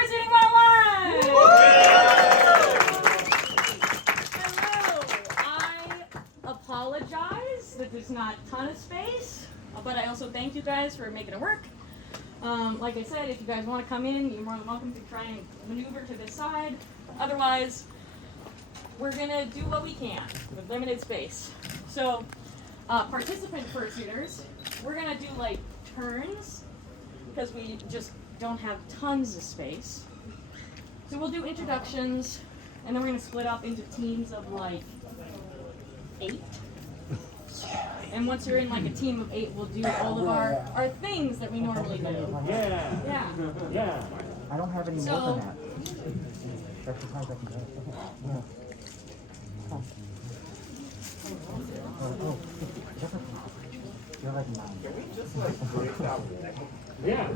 Fursuiting 101! Hello! I apologize that there's not a ton of space, but I also thank you guys for making it work. Like I said, if you guys want to come in, you're more than welcome to try and maneuver to this side. Otherwise, we're going to do what we can with limited space. So, participant fursuiters, we're going to do like turns because we just don't have tons of space. So we'll do introductions, and then we're going to split up into teams of like 8. And once you're in like a team of 8, we'll do all of our things that we normally do. Yeah. I don't have any more than that. That's as high as I can go. You're like 9. Can we just like break that wall? Yeah,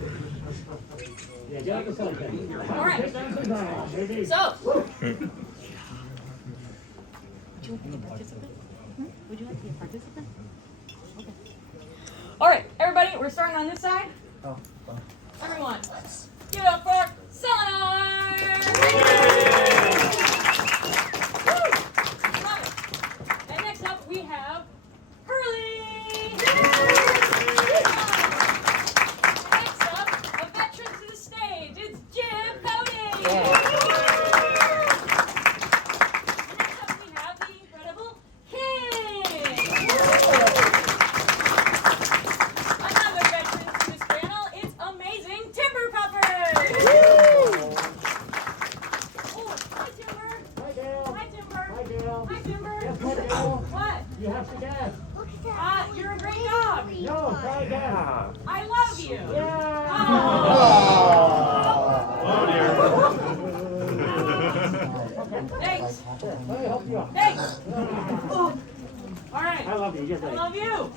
get like a cellophane. All right. So, would you like to be a participant? Okay. All right, everybody, we're starting on this side. Oh, well. Everyone, give it up for Selenite! Woo! Love it. And next up, we have Hurley! Next up, a veteran to the stage, it's Jim Cody! And next up, we have the incredible King! Another veteran to this panel, it's amazing Timber Puppers! Oh, hi Timber! Hi, Gale. Hi Timber! Hi, Gale. Hi Timber! Guess what, Gale? What? You have to guess. You're a great dog! No, try again. I love you! Yeah. Oh dear. Thanks! Let me help you out. Thanks! All right. I love you. You're I great. love you.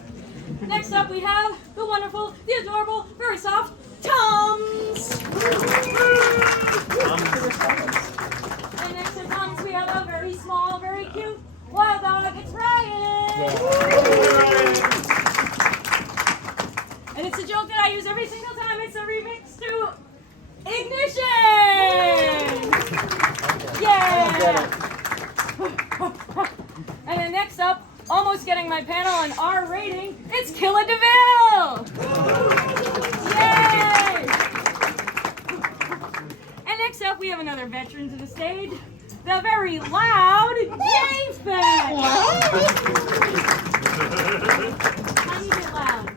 Next up, we have the wonderful, the adorable, very soft Tums. And next to Tums, we have a very small, very cute wild dog. It's Ryan. And it's a joke that I use every single time. It's a remix to Ignition. Yeah. And then next up, almost getting my panel an R rating, it's Killa DeVille! Yay! And next up, we have another veteran to the stage, the very loud James Beck! Tiny bit loud.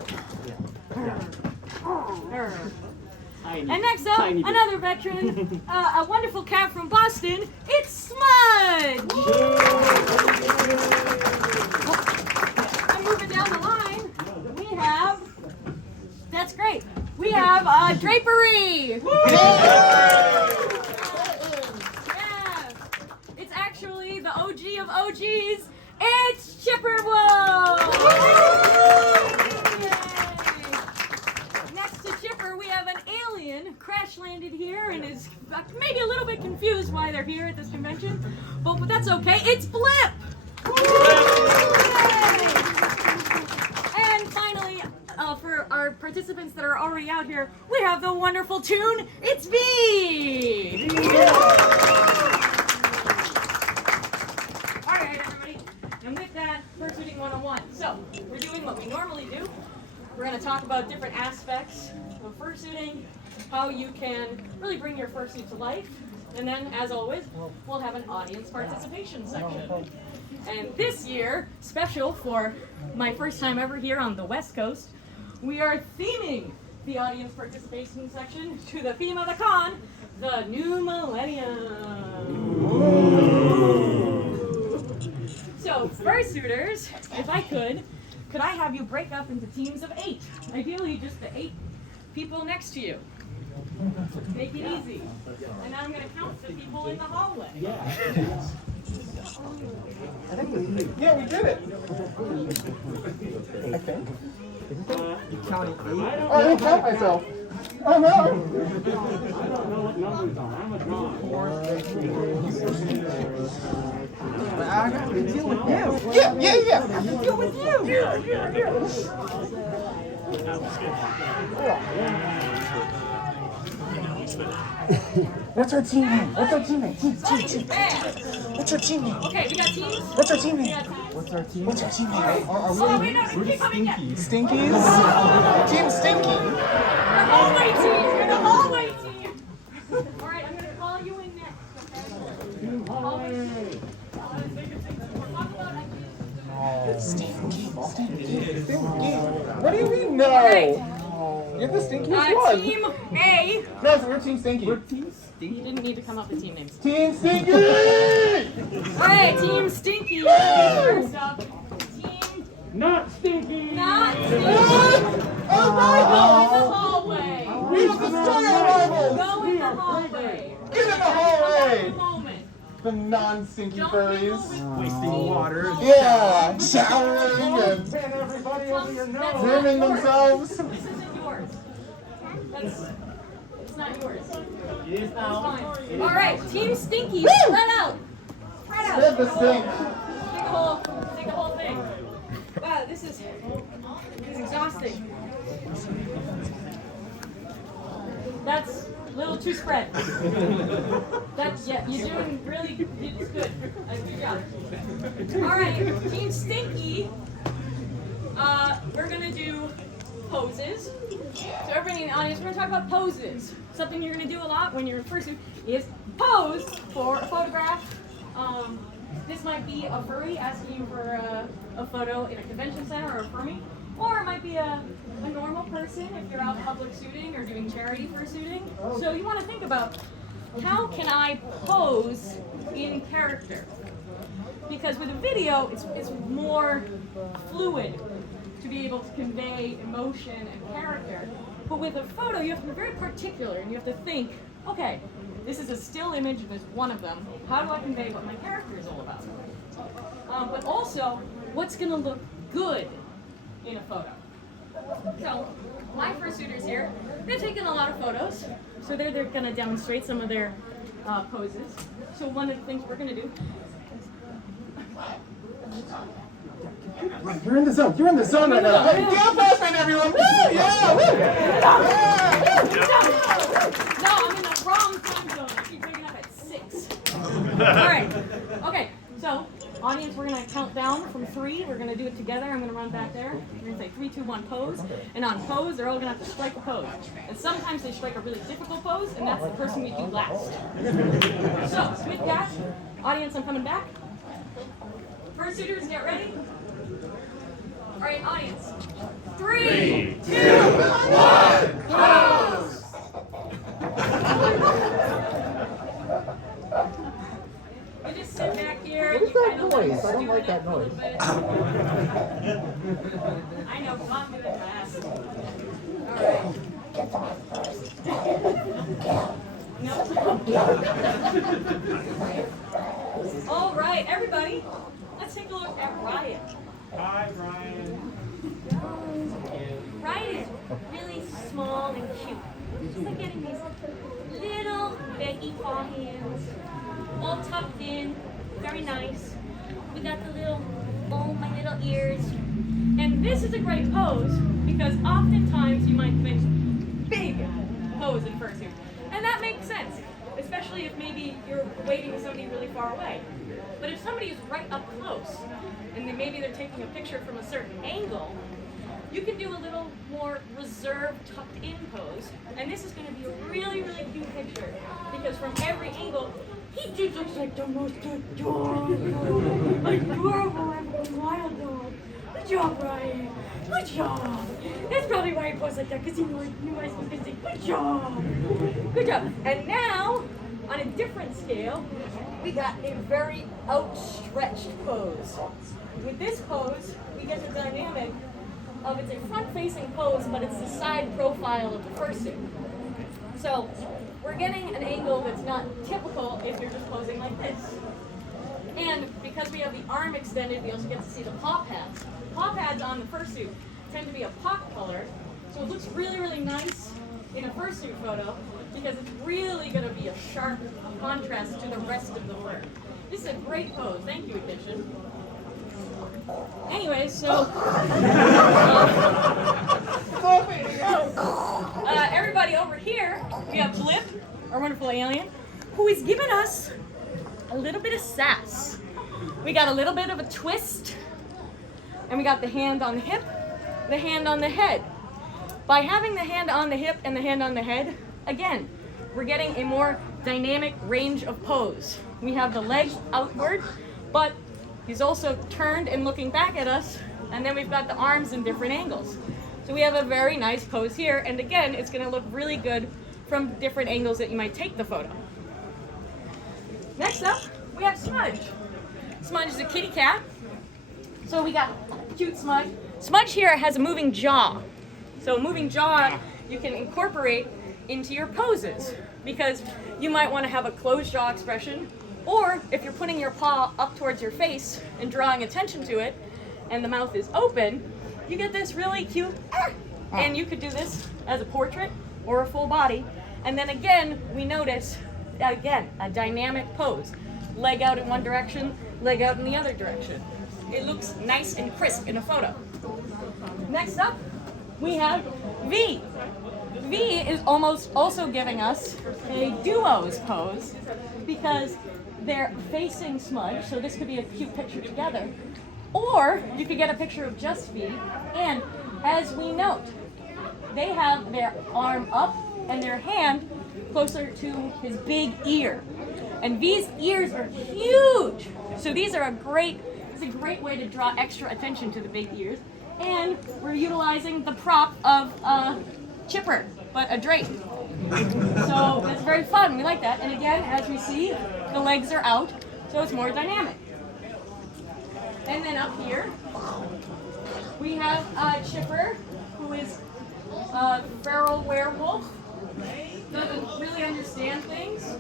And next up, another veteran, a wonderful cat from Boston, it's Smudge! I'm moving down the line. We have, that's great, we have Drapery! Yeah! It's actually the OG of OGs, it's Chipperwood! Yay! Next to Chipper, we have an alien crash landed here and is maybe a little bit confused why they're here at this convention, but that's okay. It's Blip! Yay! And finally, for our participants that are already out here, we have the wonderful tune. It's V! All right, everybody. And with that, Fursuiting 101. So, we're doing what we normally do. We're going to talk about different aspects of fursuiting, how you can really bring your fursuit to life, and then, as always, we'll have an audience participation section. And this year, special for my first time ever here on the West Coast, we are theming the audience participation section to the theme of the con, the New Millennium. So, fursuiters, if I could I have you break up into teams of 8? Ideally, just the 8 people next to you. Make it easy. And now I'm going to count the people in the hallway. Yeah, we did it. I think. Counting 8? Oh, I didn't count myself. Oh no! I don't know what numbers are. I'm a draw. I got to deal with you. Yeah. I have to deal with you. Yeah. What's our team name? What's our team name? Team. What's our team name? Okay, we got teams. What's our team We name? got teams. What's our team name? Oh, wait, no, keep coming yet. Stinkies? Team Stinky. You're the hallway team. You're the hallway team. All right, I'm gonna call you in next. Okay? Stinky. What do you mean no? Alright. You're the stinkiest one. Team A. No, so we're Team Stinky. You didn't need to come up with team names. Team Stinky! Alright, Team Stinky. First up, Team Not stinky. Not Stinky. Oh my Go in the God! hallway. We have destroyed our rivals! Go in the hallway. Get in the Come back hallway! in a moment. The non-stinky Don't mingle furries. with Wasting water. Yeah, showering and Bend everybody over your nose. grooming themselves. This isn't yours. It's not yours. It's fine. All right, Team Stinky, spread out. Spread out. Spread the stink. Take the whole thing. Wow, this is exhausting. That's a little too spread. That's, yeah, you're doing really it's good. Good job. All right, Team Stinky. We're gonna do poses. So everybody in the audience, we're gonna talk about poses. Something you're gonna do a lot when you're in fursuit is pose for a photograph. This might be a furry asking you for a photo in a convention center or a furry, or it might be a normal person if you're out public suiting or doing charity fursuiting. So you want to think about how can I pose in character? Because with a video, it's more fluid to be able to convey emotion and character. But with a photo, you have to be very particular and you have to think, okay, this is a still image and there's one of them. How do I convey what my character is all about? But also, what's going to look good in a photo? So, my fursuiters here, they're taking a lot of photos. So they're going to demonstrate some of their poses. So one of the things we're going to do. You're in the zone. You're in the zone right now. Hey, Gale Frostbane, everyone! Woo! Yeah! Woo! No, I'm in the wrong time zone. I keep waking up at 6. Alright. Okay, so audience, we're gonna count down from 3. We're gonna do it together. I'm gonna run back there. We're gonna say 3, 2, 1, pose. And on pose, they're all gonna have to strike a pose. And sometimes they strike a really difficult pose, and that's the person we do last. So, with that, audience, I'm coming back. Fursuiters, get ready. Alright, audience. 3, 2, 1, pose! You just sit back here and you kind of noise? I don't like that noise. I know, come on, move it fast. Alright. No. Alright, everybody, let's take a look at Riot. Hi, Brian. Riot is really small and cute. Just like getting these little baggy paw hands, all tucked in, very nice. We got the little, oh, my little ears. And this is a great pose because oftentimes you might think big pose in fursuit. And that makes sense, especially if maybe you're waiting with somebody really far away. But if somebody is right up close, and then maybe they're taking a picture from a certain angle, you can do a little more reserved, tucked-in pose. And this is going to be a really, really cute picture because from every angle, he just looks like the most adorable wild dog. Good job, Ryan. Good job. That's probably why he posed like that, because he knew I was going to say, good job. Good job. And now, on a different scale, we got a very outstretched pose. With this pose, we get the dynamic of it's a front-facing pose, but it's the side profile of the fursuit. So we're getting an angle that's not typical if you're just posing like this. And because we have the arm extended, we also get to see the paw pads. Paw pads on the fursuit tend to be a pock color, so it looks really, really nice in a fursuit photo because it's really going to be a sharp contrast to the rest of the fur. This is a great pose. Thank you, Edition. Anyway, so everybody over here, we have Blip, our wonderful alien. who is giving us a little bit of sass. We got a little bit of a twist, and we got the hand on the hip, the hand on the head. By having the hand on the hip and the hand on the head, again, we're getting a more dynamic range of pose. We have the legs outward, but he's also turned and looking back at us, and then we've got the arms in different angles. So we have a very nice pose here, and again, it's gonna look really good from different angles that you might take the photo. Next up, we have Smudge. Smudge is a kitty cat. So we got cute Smudge. Smudge here has a moving jaw. So a moving jaw you can incorporate into your poses, because you might want to have a closed jaw expression, or if you're putting your paw up towards your face and drawing attention to it, and the mouth is open, you get this really cute, and you could do this as a portrait or a full body. And then again, we notice, again, a dynamic pose. Leg out in one direction, leg out in the other direction. It looks nice and crisp in a photo. Next up, we have V. V is almost also giving us a duos pose, because they're facing Smudge, so this could be a cute picture together. Or you could get a picture of just V, and as we note, they have their arm up and their hand closer to his big ear. And V's ears are huge, so these are it's a great way to draw extra attention to the big ears. And we're utilizing the prop of a chipper, but a drape. So it's very fun, we like that. And again, as we see, the legs are out, so it's more dynamic. And then up here, we have Chipper, who is a feral werewolf. Doesn't really understand things,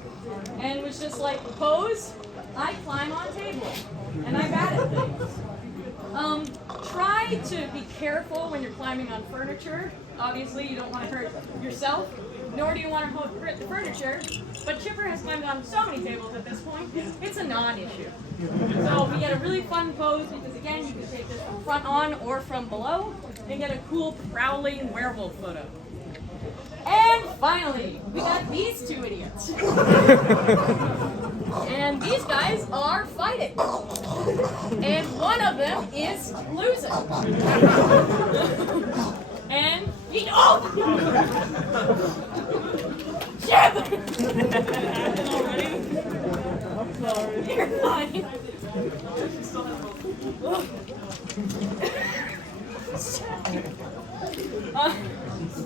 and was just like, pose, I climb on table, and I'm bad at things. Try to be careful when you're climbing on furniture. Obviously, you don't want to hurt yourself, nor do you want to hurt the furniture, but Chipper has climbed on so many tables at this point, it's a non-issue. So we get a really fun pose, because again, you can take this from front on or from below, and get a cool prowling werewolf photo. And finally, we got these two idiots. And these guys are fighting. And one of them is losing. And he, oh! Chip! You're fine.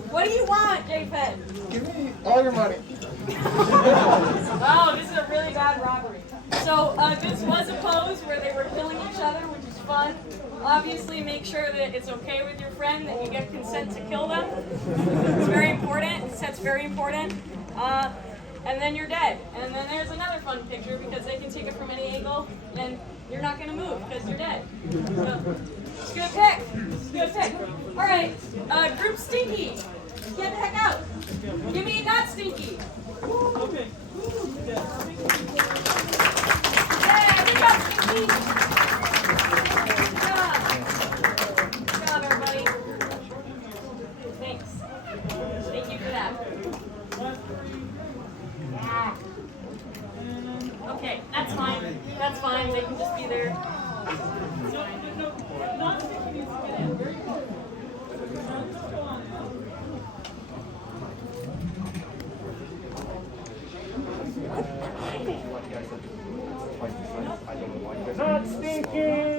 What do you want, JPEG? Give me all your money. Oh, this is a really bad robbery. So this was a pose where they were killing each other, which is fun. Obviously, make sure that it's okay with your friend, that you get consent to kill them. It's very important. Consent's very important. And then you're dead. And then there's another fun picture, because they can take it from any angle, and you're not going to move because you're dead. So, it's a good pick. It's a good pick. All right, group Stinky, get the heck out. Give me not Stinky. Okay. Yeah, good job, Stinky. Good job. Good job, everybody. Thanks. Thank you for that. Okay, that's fine. That's fine. They can just be there. Not stinking!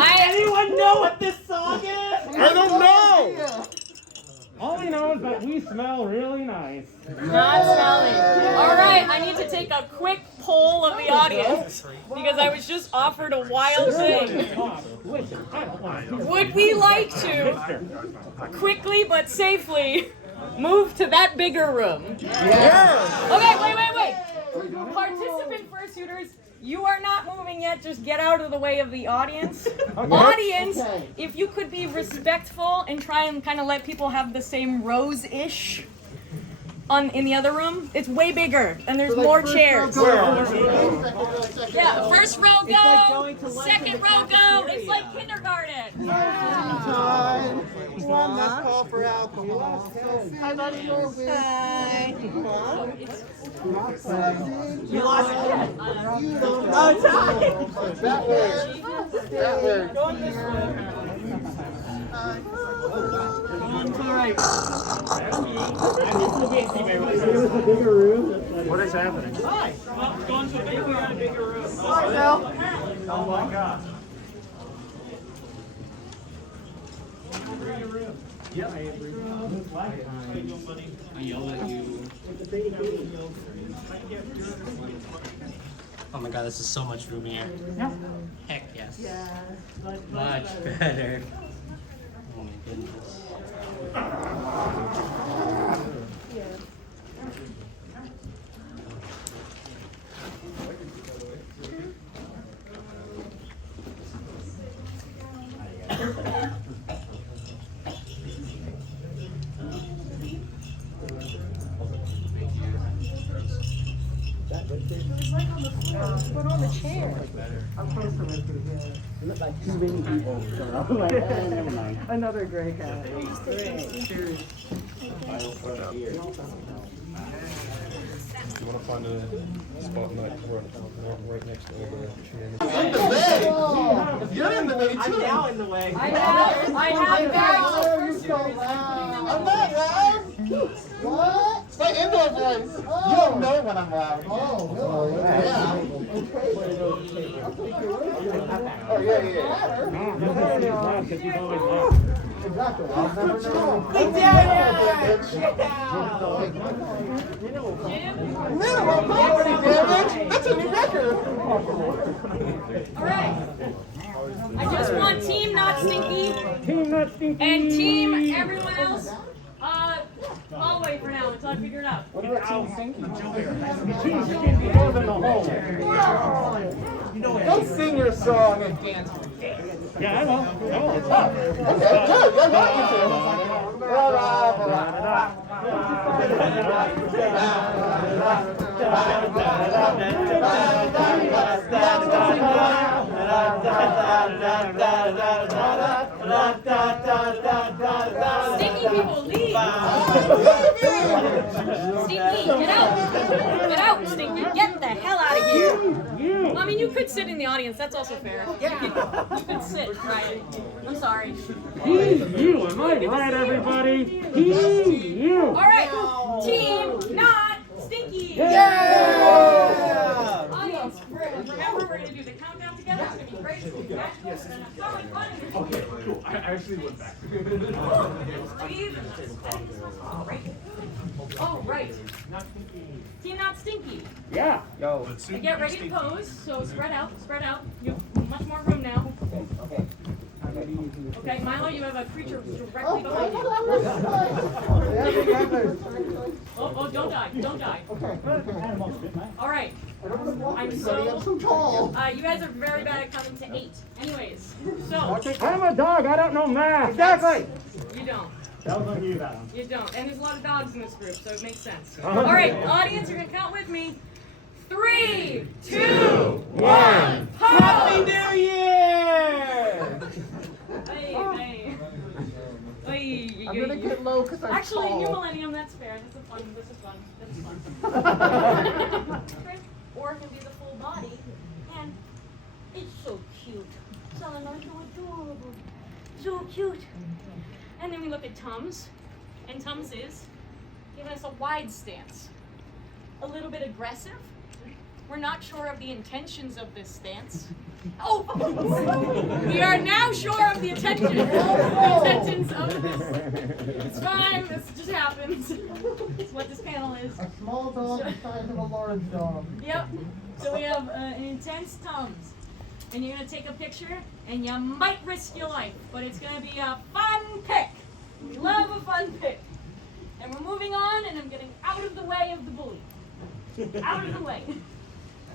Anyone know what this song is? I don't know! All we know is that we smell really nice. Not smelling. All right, I need to take a quick poll of the audience, because I was just offered a wild thing. Listen, I don't want to. Would we like to quickly but safely move to that bigger room? Yeah! Okay, wait. Participant first fursuiters, you are not moving yet. Just get out of the way of the audience. Audience, if you could be respectful and try and kind of let people have the same rows-ish in the other room. It's way bigger and there's more chairs. Yeah, first row go, second row go. It's like kindergarten. Time. One last call for alcohol. Hi, buddy. Hi. You lost it. Oh, time. That way. That way. What is happening? Hi. Well, going to a bigger room. Hi, Phil. Oh my God. Yeah, I agree. I yell at you. Oh my god, this is so much roomier. Yeah. Heck yes. Much better. Oh my goodness. Put on the chair. Too many people. So I'm like, never mind. Another gray cat. Cheers. You want to find a spot right next to over there? You're in the way too. I'm now in the way. I have bags of fursuiters. I'm not loud. What? It's my indoor voice. You don't know when I'm loud. Oh, really? Yeah. Oh, yeah. Because he's always loud. Exactly. I'll never know. We did it! Minimum property damage. That's a new record. All right. I just want team not stinky Team not stinky. and team everyone else. I'll wait for now until I figure it out. What about Team Stinky? Team stinky goes in the hole. Don't sing your song and dance. Yeah, I will. Okay, good. I want you Stinky people, leave. Stinky, get out. Get out, Stinky. Get the hell out of here. I mean, you could sit in the audience. That's also fair. Yeah. You could sit, right? I'm sorry. You, am I right, everybody? You. All right, team not stinky. Yeah! Audience, remember we're gonna do the countdown together. It's gonna be great. It's gonna be magical. It's gonna have so much fun. Okay, cool. I actually went back. Breathe. All right. Oh, right. Team not stinky. Yeah. Yo. And get ready to pose. So spread out. Spread out. You have much more room now. Okay. Okay, Milo, you have a creature directly behind you. Oh, don't die. Don't die. All right. I'm so tall. you guys are very bad at counting to 8. Anyways, so I'm a dog. I don't know math. Exactly. you don't. That was on you, that one. You don't. And there's a lot of dogs in this group, so it makes sense. All right, audience, you're gonna count with me. 3, 2, 1. Happy New Year! Hey. I'm gonna get low because I'm Actually, tall. New Millennium, that's fair. This is fun. That's fun. Okay. Or it can be the full body, and it's so cute. Selena, so adorable, so cute. And then we look at Tums, and Tums is giving us a wide stance, a little bit aggressive. We're not sure of the intentions of this stance. Oh, we are now sure of the intentions of this. It's fine. This just happens. It's what this panel is. A small dog the size of a large dog. Yep. So we have an intense Tums. And you're going to take a picture, and you might risk your life, but it's going to be a fun pic. We love a fun pic. And we're moving on, and I'm getting out of the way of the bully. Out of the way. And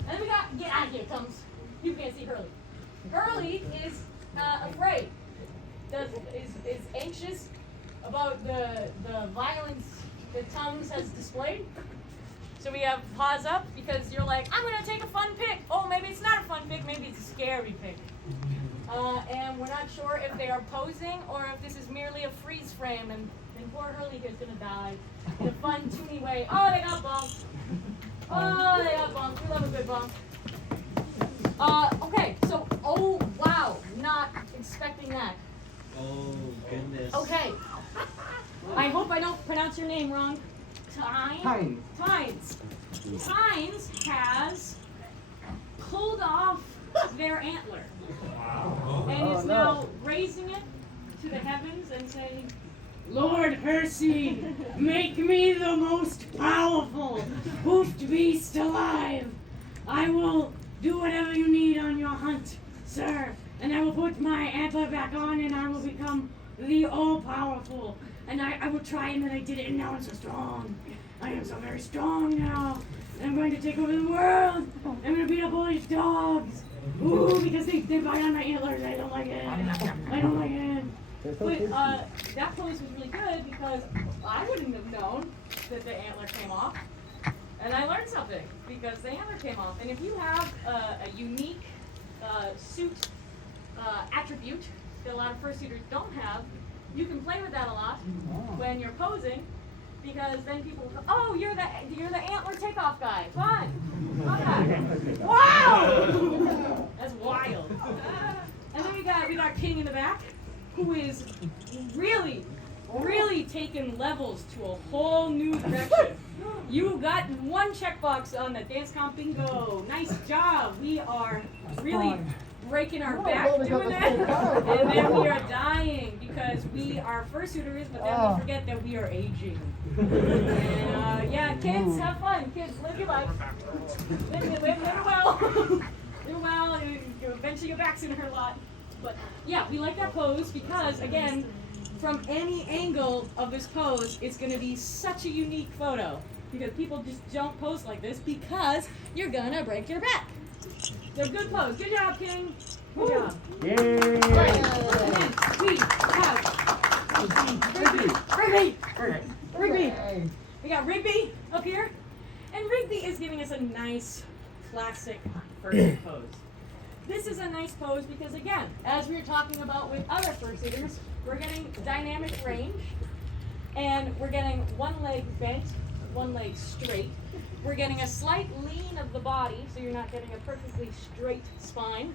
then we got You can't see Hurley. Hurley is afraid. Is anxious about the violence that Tums has displayed. So we have paws up because you're like, I'm gonna take a fun pic. Oh, maybe it's not a fun pic, maybe it's a scary pic. And we're not sure if they are posing or if this is merely a freeze frame and poor Hurley is gonna die in a fun, toony way. Oh, they got bumped. Oh, they got bumped. We love a good bump. Okay, so, oh, wow, not expecting that. Oh, goodness. Okay. I hope I don't pronounce your name wrong. Tynes. Tynes has pulled off their antler. Wow. And is now raising it to the heavens and saying, Lord Percy, make me the most powerful hoofed beast alive. I will do whatever you need on your hunt, sir, and I will put my antler back on and I will become the all-powerful. And I will try, and then I did it, and now I'm so strong. I am so very strong now. And I'm going to take over the world. I'm going to beat up all these dogs. Ooh, because they bite on my antlers. I don't like it. I don't like it. but that pose was really good because I wouldn't have known that the antler came off. And I learned something because the antler came off. And if you have a unique suit attribute that a lot of fursuiters don't have, you can play with that a lot when you're posing, because then people go, "Oh, you're the antler takeoff guy. Fun. Wow, that's wild." And then we got King in the back, who is really taking levels to a whole new direction. You got one checkbox on the dance comp bingo. Nice job. We are really breaking our back doing that, and then we are dying because we are fursuiters, but then we forget that we are aging. And yeah, kids, have fun. Kids, live your life. Live well. Live well. Eventually your back's gonna hurt a lot. But yeah, we like that pose because, again, from any angle of this pose, it's gonna be such a unique photo. Because people just don't pose like this because you're gonna break your back. So good pose. Good job, King. Good job. Yay! Right. And then we have Rigby. We got Rigby up here. And Rigby is giving us a nice classic fursuit pose. This is a nice pose because, again, as we were talking about with other fursuiters, we're getting dynamic range and we're getting one leg bent, one leg straight. We're getting a slight lean of the body, so you're not getting a perfectly straight spine.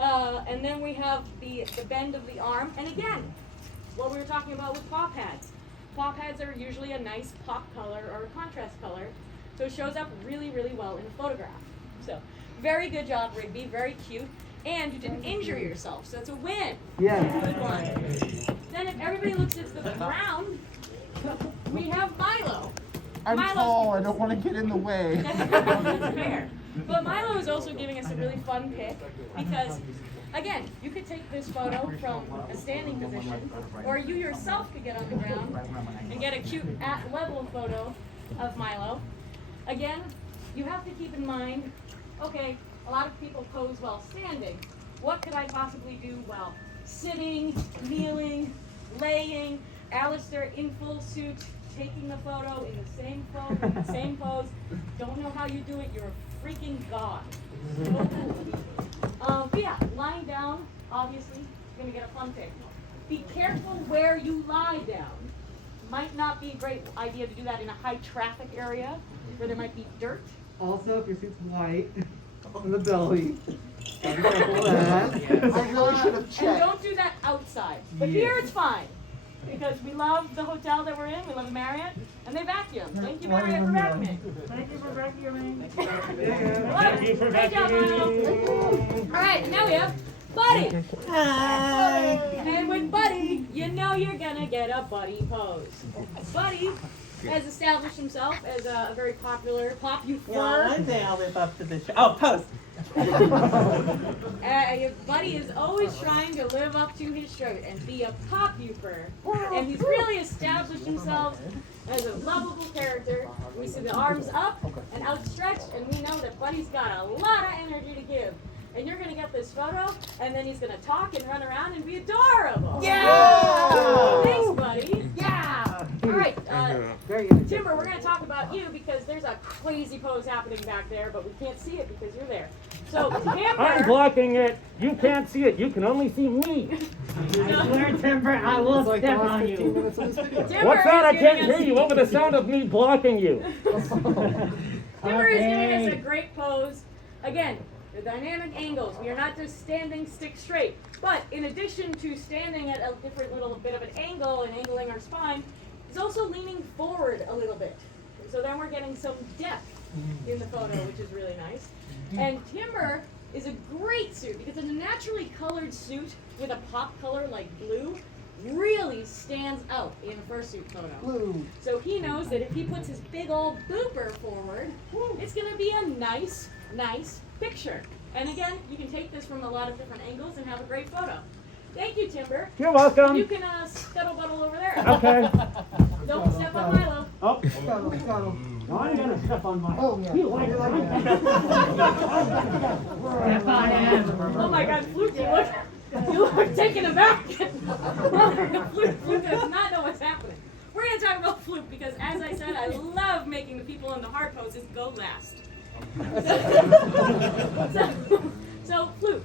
And then we have the bend of the arm. And again, what we were talking about with paw pads. Paw pads are usually a nice pop color or a contrast color, so it shows up really, really well in a photograph. So, very good job, Rigby. Very cute. And you didn't injure yourself, so it's a win. Yeah. Good one. Then if everybody looks at the ground, we have Milo. I'm tall, I don't want to get in the way. That's fair. But Milo is also giving us a really fun pic because, again, you could take this photo from a standing position, or you yourself could get on the ground and get a cute at-level photo of Milo. Again, you have to keep in mind, okay, a lot of people pose while standing. What could I possibly do while sitting, kneeling, laying? Alistair in full suit, taking the photo in the same pose. Don't know how you do it. You're a freaking god. So cool. But yeah, lying down, obviously, you're gonna get a fun pic. Be careful where you lie down. Might not be a great idea to do that in a high traffic area where there might be dirt. Also, if your suit's white on the belly, I really should have And checked. don't do that outside. But here it's fine. Because we love the hotel that we're in, we love the Marriott, and they vacuum. Thank you, Marriott, for vacuuming. Thank you for vacuuming. Thank you for vacuuming. Great job, Milo. All right, and now we have Buddy. Hi. And with Buddy, you know you're gonna get a buddy pose. Buddy has established himself as a very popular Yeah, one day I'll live up to this. Oh, post. Buddy is always trying to live up to his shirt and be a popular. And he's really established himself as a lovable character. We see the arms up and outstretched, and we know that Buddy's got a lot of energy to give. and you're gonna get this photo, and then he's gonna talk and run around and be adorable. Yeah! Thanks, buddy. Yeah! Alright, Very Timber, we're gonna talk about you because there's a crazy pose happening back there, but we can't see it because you're there. So, Timber... I'm blocking it. You can't see it. You can only see me. I swear, Timber, I will like step the last on 15 you. minutes of this video. Timber What's that? I is can't giving hear you over the sound of me blocking you. Timber is giving us a Okay. great pose. Again, the dynamic angles. We are not just standing stick straight. But in addition to standing at a different little bit of an angle and angling our spine, he's also leaning forward a little bit. And so then we're getting some depth in the photo, which is really nice. And Timber is a great suit because a naturally colored suit with a pop color like blue really stands out in a fursuit photo. Blue. So he knows that if he puts his big old booper forward, it's going to be a nice picture. And again, you can take this from a lot of different angles and have a great photo. Thank you, Timber. You're welcome. You can scuttle-buttle over there. Okay. Don't step on Milo. Oh, Cuddle. no, I'm gonna step on my. Oh, yeah. You like it? Step on him. Oh my God, Fluke, you look taken aback. Fluke does not know what's happening. We're going to talk about Fluke because, as I said, I love making the people in the hard poses go last. So Fluke,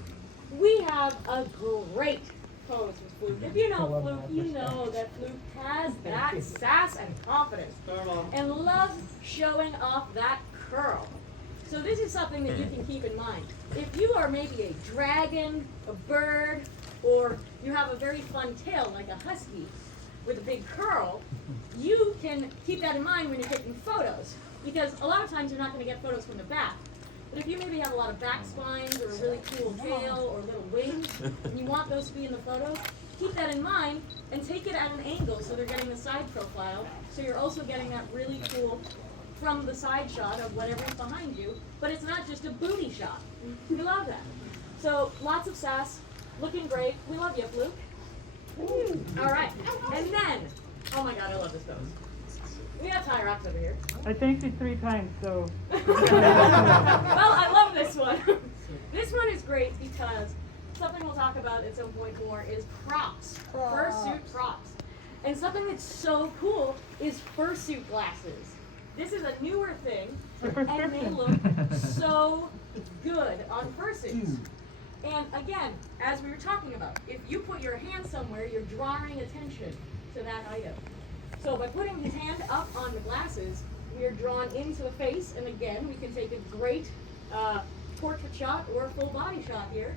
we have a great pose with Fluke. If you know Fluke, you know that Fluke has that sass and confidence and loves showing off that curl. So this is something that you can keep in mind. If you are maybe a dragon, a bird, or you have a very fun tail like a husky with a big curl, you can keep that in mind when you're taking photos. Because a lot of times you're not going to get photos from the back. But if you maybe have a lot of back spines or a really cool tail or little wings, and you want those to be in the photos, keep that in mind and take it at an angle so they're getting the side profile. So you're also getting that really cool from the side shot of whatever's behind you, but it's not just a booty shot. We love that. So lots of sass, looking great. We love you, Fluke. All right, and then, oh my God, I love this pose. We have Ty Rocks over here. I thanked you 3 times, so. Well, I love this one. This one is great because something we'll talk about at some point more is props. Fursuit props. And something that's so cool is fursuit glasses. This is a newer thing, and they look so good on fursuits. And again, as we were talking about, if you put your hand somewhere, you're drawing attention to that item. So by putting his hand up on the glasses, we are drawn into the face, and again, we can take a great portrait shot or full body shot here.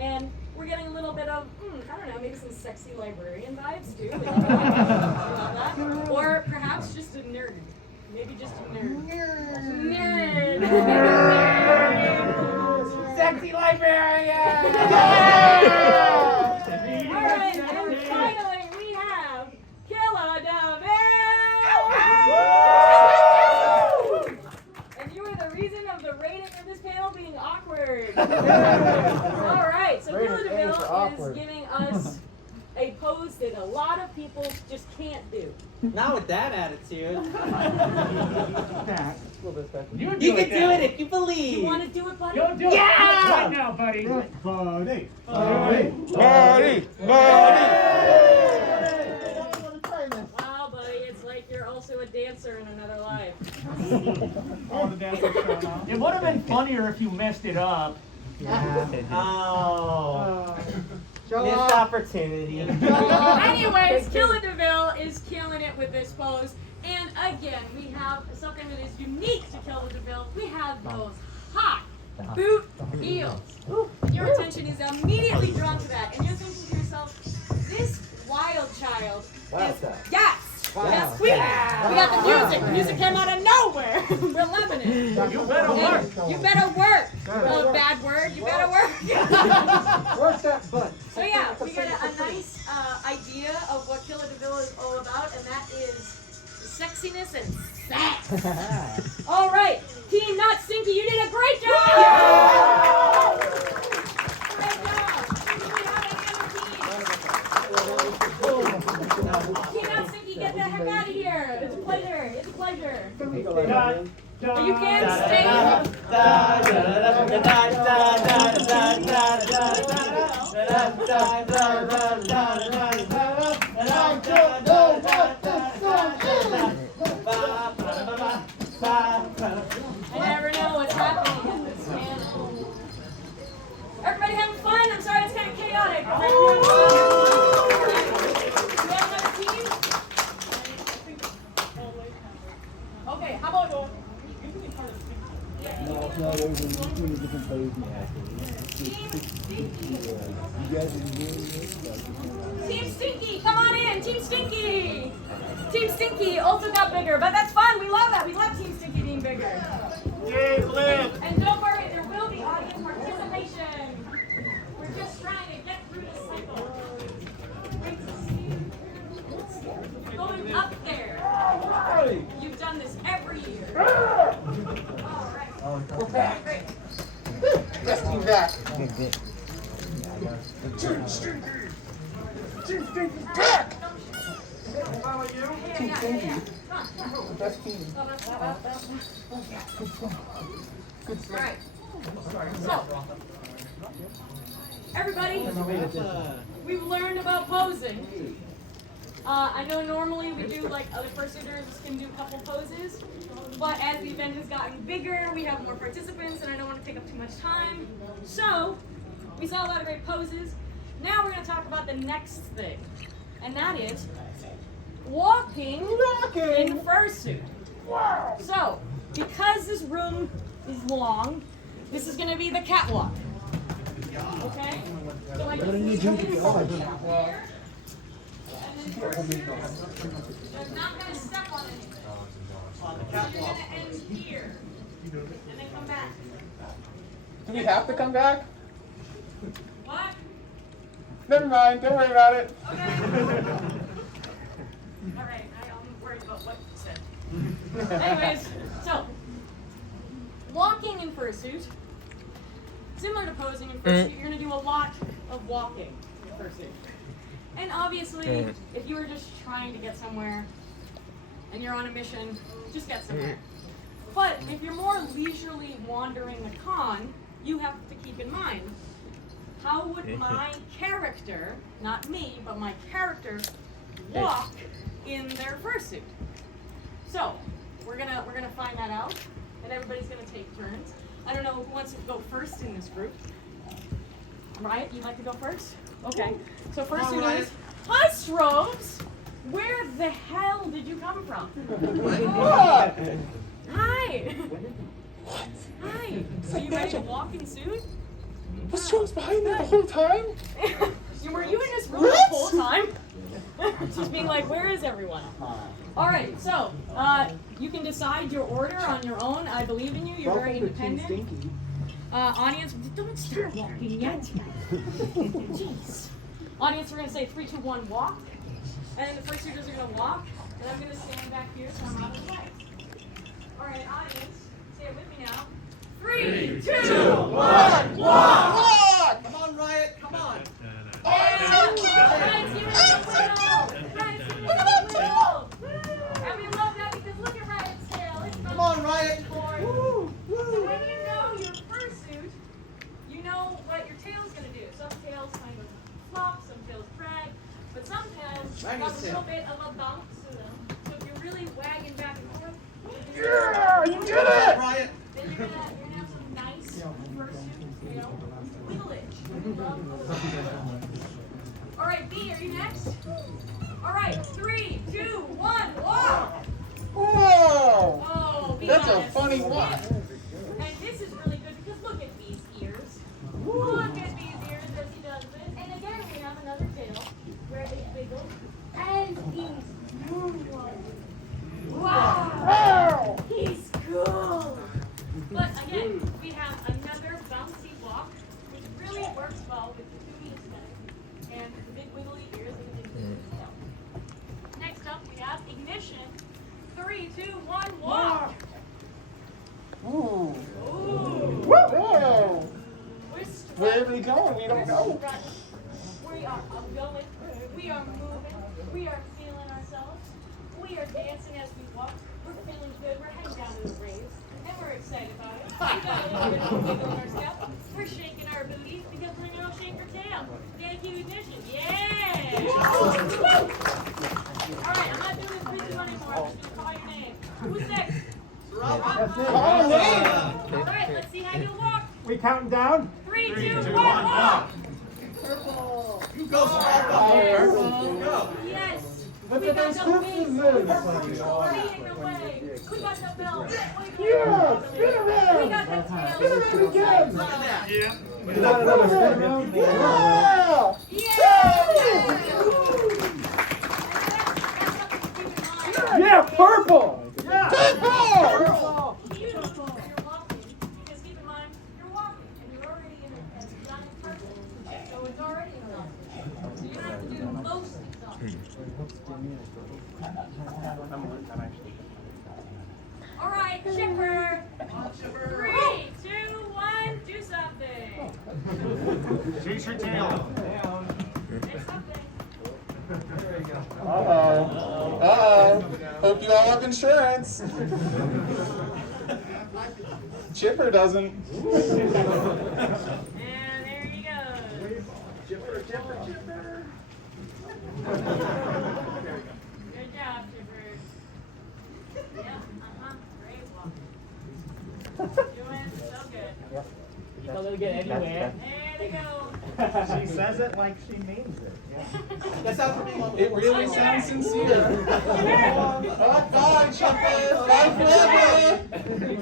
And we're getting a little bit of, I don't know, maybe some sexy librarian vibes too. We love that. Or perhaps just a nerd. Maybe just a nerd. Nerd. Sexy librarian! All right, and finally we have Killa DeVille. And you are the reason of the rating of this panel being awkward. All right, so Killa DeVille is giving us a pose that a lot of people just can't do. Not with that attitude. You You can do it if you believe. You want to do it, buddy? Don't do it. Yeah! Right now, buddy. Buddy. Wow, buddy, it's like you're also a dancer in another life. It would have been funnier if you messed it up. Oh. Show Missed off. opportunity. Anyways, Killa DeVille is killing it with this pose. And again, we have something that is unique to Killa DeVille. We have those hot boot heels. Your attention is immediately drawn to that. And you're thinking to yourself, this wild child is, yes, yes, we got the music. The music came out of nowhere. We're loving it. You better work. You better work. Bad word, you better work. Work that butt. So yeah, we get a nice idea of what Killa DeVille is all about, and that is sexiness and sex. All right, Team Not Stinky, you did a great job. Great job. Do we have any other teams? Team Not Stinky, get the heck out of here. It's a pleasure. It's a pleasure. You can't stay. never know what's happening in this man. Everybody having fun? I'm sorry, it's kind of chaotic. Do we have another team? Okay, how about Team Stinky, come on in, Team Stinky! Team Stinky also got bigger, but that's fun, we love that. We love Team Stinky being bigger. Yay, live! And don't worry, there will be audience participation. We're just trying to get through this cycle. Great to see you. Going up there. You've done this every year. All right. We're back. Great. Best team back. Team Stinky's back! Yeah. Come on. The best team. All Good right. So, everybody, we've learned about posing. I know normally we do like other fursuiters can do a couple poses, but as the event has gotten bigger, we have more participants, and I don't want to take up too much time. So, we saw a lot of great poses. Now we're going to talk about the next thing, and that is walking in fursuit. So, because this room is long, this is going to be the catwalk. Okay? So I just need to here. And then fursuiters, they're not going to step on anything. So you're going to end here. And then come back. Do we have to come back? What? Never mind, don't worry about it. Okay. Alright, I'm worried about what you said. Anyways, so, walking in fursuit, similar to posing in fursuit, you're going to do a lot of walking in fursuit. And obviously, if you were just trying to get somewhere and you're on a mission, just get somewhere. But if you're more leisurely wandering the con, you have to keep in mind, how would my character, not me, but my character, walk in their fursuit? So, we're gonna find that out, and everybody's gonna take turns. I don't know who wants to go first in this group. Riot, you'd like to go first? Okay. So fursuiters. Hi, Strobes! Where the hell did you come from? What? Hi! Hi! Are you ready to walk in suit? Was Jones behind there the whole time? Were you in this room the whole time? Just being like, where is everyone? Alright, so, you can decide your order on your own. I believe in you. You're very independent. Audience, don't start walking yet. Jeez. Audience, we're going to say 3, 2, 1, walk. And then the fursuiters are going to walk. And I'm going to stand back here so I'm out of the way. Alright, audience, say it with me now. 3, 2, 1, walk! Come on, Riot, come on. Guys, give it up for Will! Guys, give it up for Will! And we love that because look at Riot's tail. It's Come on, Riot. board. So when you know your fursuit, you know what your tail's going to do. Some tails kind of flop, some tails drag, but some tails have a little bit of a bounce to them. So if you're really wagging back and forth, Yeah, you did it! Riot. then you're gonna have some nice fursuit, wigglage. All right, B, are you next? All right, 3, 2, 1, walk. Whoa! Oh, be That's a honest. funny walk. And this is really good because look at B's ears. Look at B's ears as he does this. And again, we have another tail where it wiggles and he's moonwalking. Wow! He's cool! But again, we have another bouncy walk, which really works well with the 2D aesthetic and the big wiggly ears and the big wiggly tail. Next up, we have ignition. 3, 2, 1, walk! Ooh. Ooh! Whoa! We're Where are we going? We don't know. We are going. We are moving. We are feeling ourselves. We are dancing as we walk. We're feeling good. We're heading down to the raves. And we're excited about it. We got a little bit of a wiggle in our step. We're shaking our our booties because we're no shame for tail. Get a cute ignition. Yeah! Alright, I'm not doing this with you anymore. I'm just gonna call your name. Who's next? Call me. Alright, let's see how you walk. We counting down? 3, 2, 1, walk! You go, Purple. Go. Yes! Look We at got those the hoofs wings. and We're moves. leading the way. We got the bell. Yeah, spin around. We got the tail. Spin around again. Look at that. Not another spin around? Yeah. Yeah, purple! Purple. Beautiful. You're walking. Because keep in mind, you're walking and you're already in a giant purple. So it's already exhausting. So you don't have to do most exhaustion. All right, Chipper. 3, 2, 1, do something. Chase your tail. Do something. Uh-oh. Uh-oh. Hope you all have insurance. Chipper doesn't. And there he goes. Chipper, chipper, chipper. Good job, Chipper. Yep, great walk. Doing so good. You don't get anywhere. There they go. She says it like she means it. That sounds to me like It really sounds sincere. Bye, Chipper. Bye forever.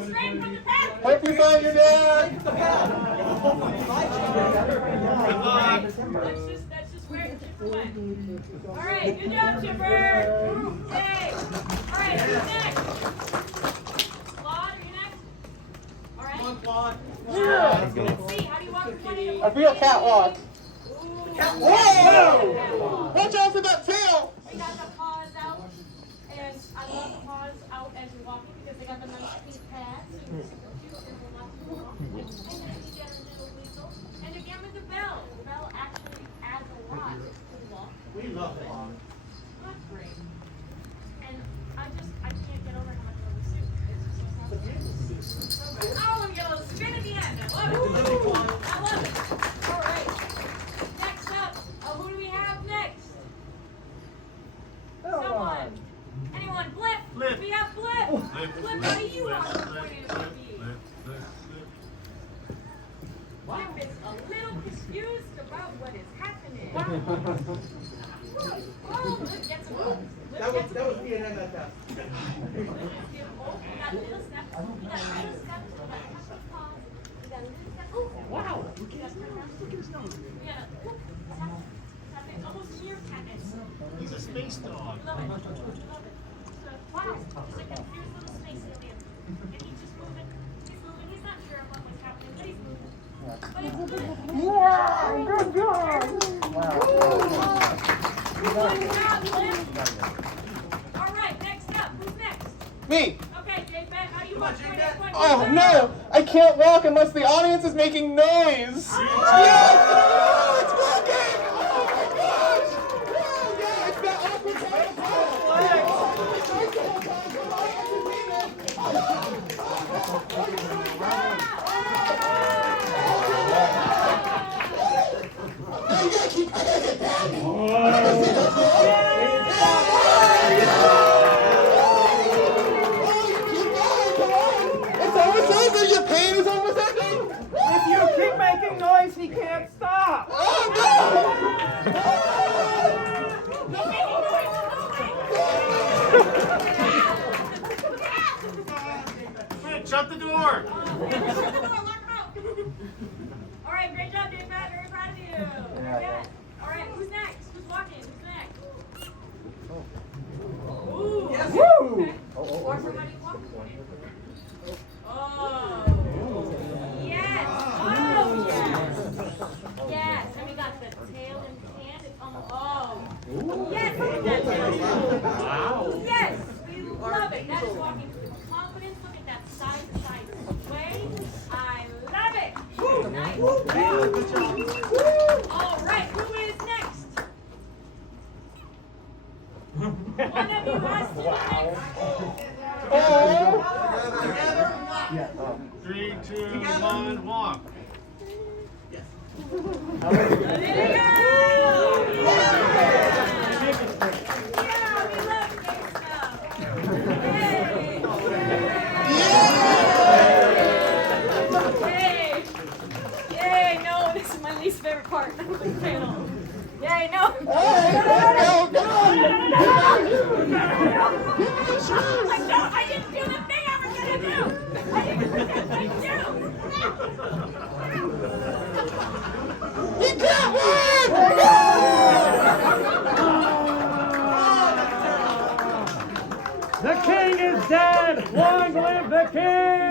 Straight from the path. Hope you find your dad. That's just where Chipper went. All right, good job, Chipper. Hey. All right, who's next? Claude, are you next? All right. Come on, Claude. Let's see. How do you walk from one end to I feel catwalk. Ooh. Whoa! Watch out for that tail. We got the paws out, and I love the paws out as you're walking because they got the nice pink pads, and you're super cute and they're not too long. And then you get a little whistle, and again with the bell. The bell actually adds a lot to the walk. We love it. That's great. And I can't get over how much I love the suit. It's just so good. Oh, and get a little spin at the end. I love it. I love it. All right. Next up, who do we have next? Someone. Anyone? Blip. We have Blip. Blip, how do you want to point it at me? Blip is a little confused about what is happening. Oh, Blip gets a move. That was me and that test. We got little steps. We got little steps. We got a couple of paws. We got a little step. Oh, wow. Look at his nose. We got a tap it. Almost near tap it. He's a space dog. Love it. Love it. So, wow. He's like a cute little space alien. And he's just moving. He's moving. He's not sure about what's happening, but he's moving. But it's good. Wow, good job. Good job, Blip. All right, next up. Who's next? Me. Okay, J-Bet, how do you want to point it? Oh no! I can't walk unless the audience is making noise. Yes! It's working! Oh my gosh! Oh yeah! It's that awkward kind of You gotta keep it back. It's almost over. Your pain is almost over. If you keep making noise, he can't stop. Oh Shut the door! All right, great job, Dave Matt. Very proud of you. Very good. All right, who's next? Who's walking? Who's next? Ooh. Yes. Okay. Or somebody walking. Oh. Yes. Oh, yes. Yes. And we got the tail in hand. It's almost. Oh. Yes. Look at that tail. Wow. Yes. We love it. That is walking with confidence. Look at that side to side sway. I love it. Woo. Nice. Good job. All right. Who is next? One of you has to be next. Together. Three, two, one, walk. Yes. Yay! Yay! No, this is my least favorite part of the panel. Yay! No! Hey, go! I didn't do the thing I was gonna do. I didn't do that thing too. You can't win! The king is dead! Long live the king!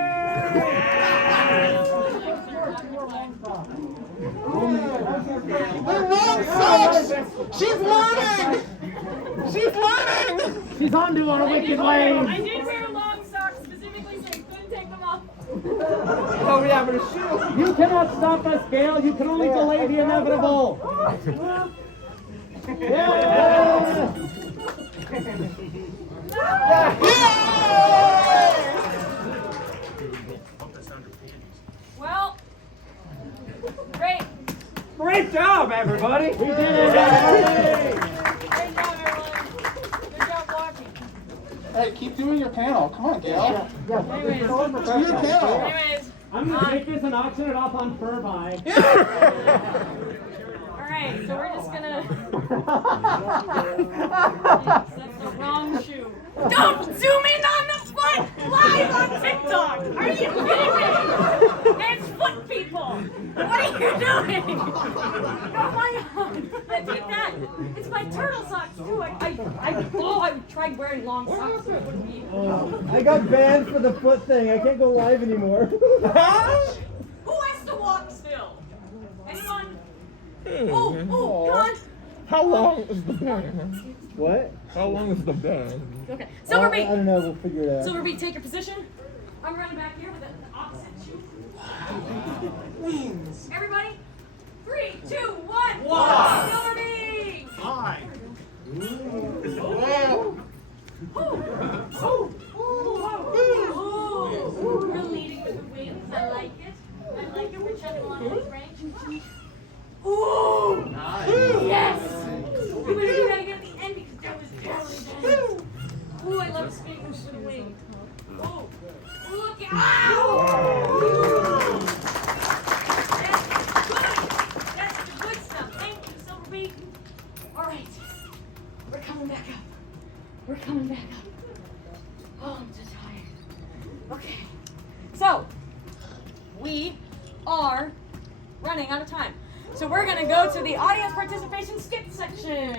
They're wrong socks! She's learning! She's learning! She's onto on a wicked way! I did wear long socks specifically so you couldn't take them off. Oh yeah, but a shoe. You cannot stop us, Gale. You can only delay the inevitable. Yeah! Well, great. Great job, everybody! We did it! Great job, everyone. Good job watching. Hey, keep doing your panel. Come on, Gale. Anyways, Do your panel. I'm I'm gonna take this and auction it off on Fursuiting. Alright, so we're just gonna. That's the wrong shoe. Don't zoom in on the foot live on TikTok! Are you kidding me? It's foot people! What are you doing? Oh my god! Take that! It's my turtle socks too! I tried wearing long socks. So it wouldn't be. I got banned for the foot thing. I can't go live anymore. Who has to walk still? Anyone? Oh, come on! How long is the band? What? How long is the band? Okay, I Silverbeak! don't know. We'll figure it out. Silverbeak, take your position. I'm running back here with the opposite shoe. Everybody, 3, 2, 1. Silverbeak! Hi. Ooh, we're leading with the wings. I like it. I like it. We're checking on his range. Ooh! Yes! We're going to do that again at the end because that was totally done. Ooh, I love spinning with the wing. Ooh! Look at That's the good stuff. Thank you, Silverbeak. Alright. We're coming back up. We're coming back up. Oh, I'm so tired. Okay. So, we are running out of time. So we're going to go to the audience participation skit section.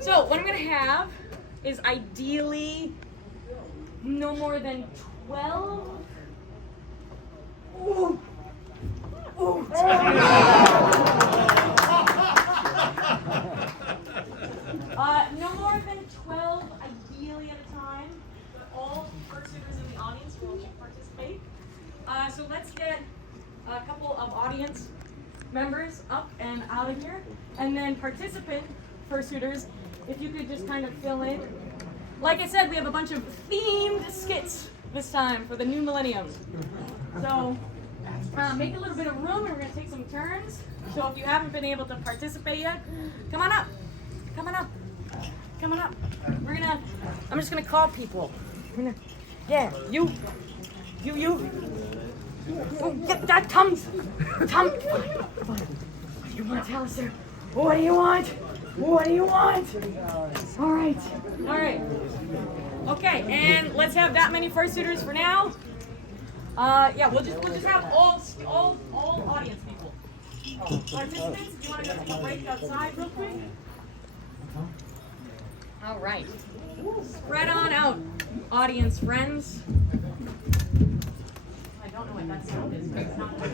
So what I'm going to have is ideally no more than 12. Ooh. Ooh. No more than 12 ideally at a time. But all fursuiters in the audience will participate. So let's get a couple of audience members up and out of here, and then participant fursuiters, if you could just kind of fill in. Like I said, we have a bunch of themed skits this time for the new millennium. So make a little bit of room, and we're going to take some turns. So if you haven't been able to participate yet, come on up. Come on up. Come on up. I'm just going to call people. Yeah, you. Oh, get that Tums! What do you want to tell us, sir? What do you want? What do you want? All right. Okay, and let's have that many fursuiters for now. Yeah, we'll just have all audience people. Participants, do you want to go take a break outside real quick? All right. Spread on out, audience friends. I don't know what that sound is, but it's not good.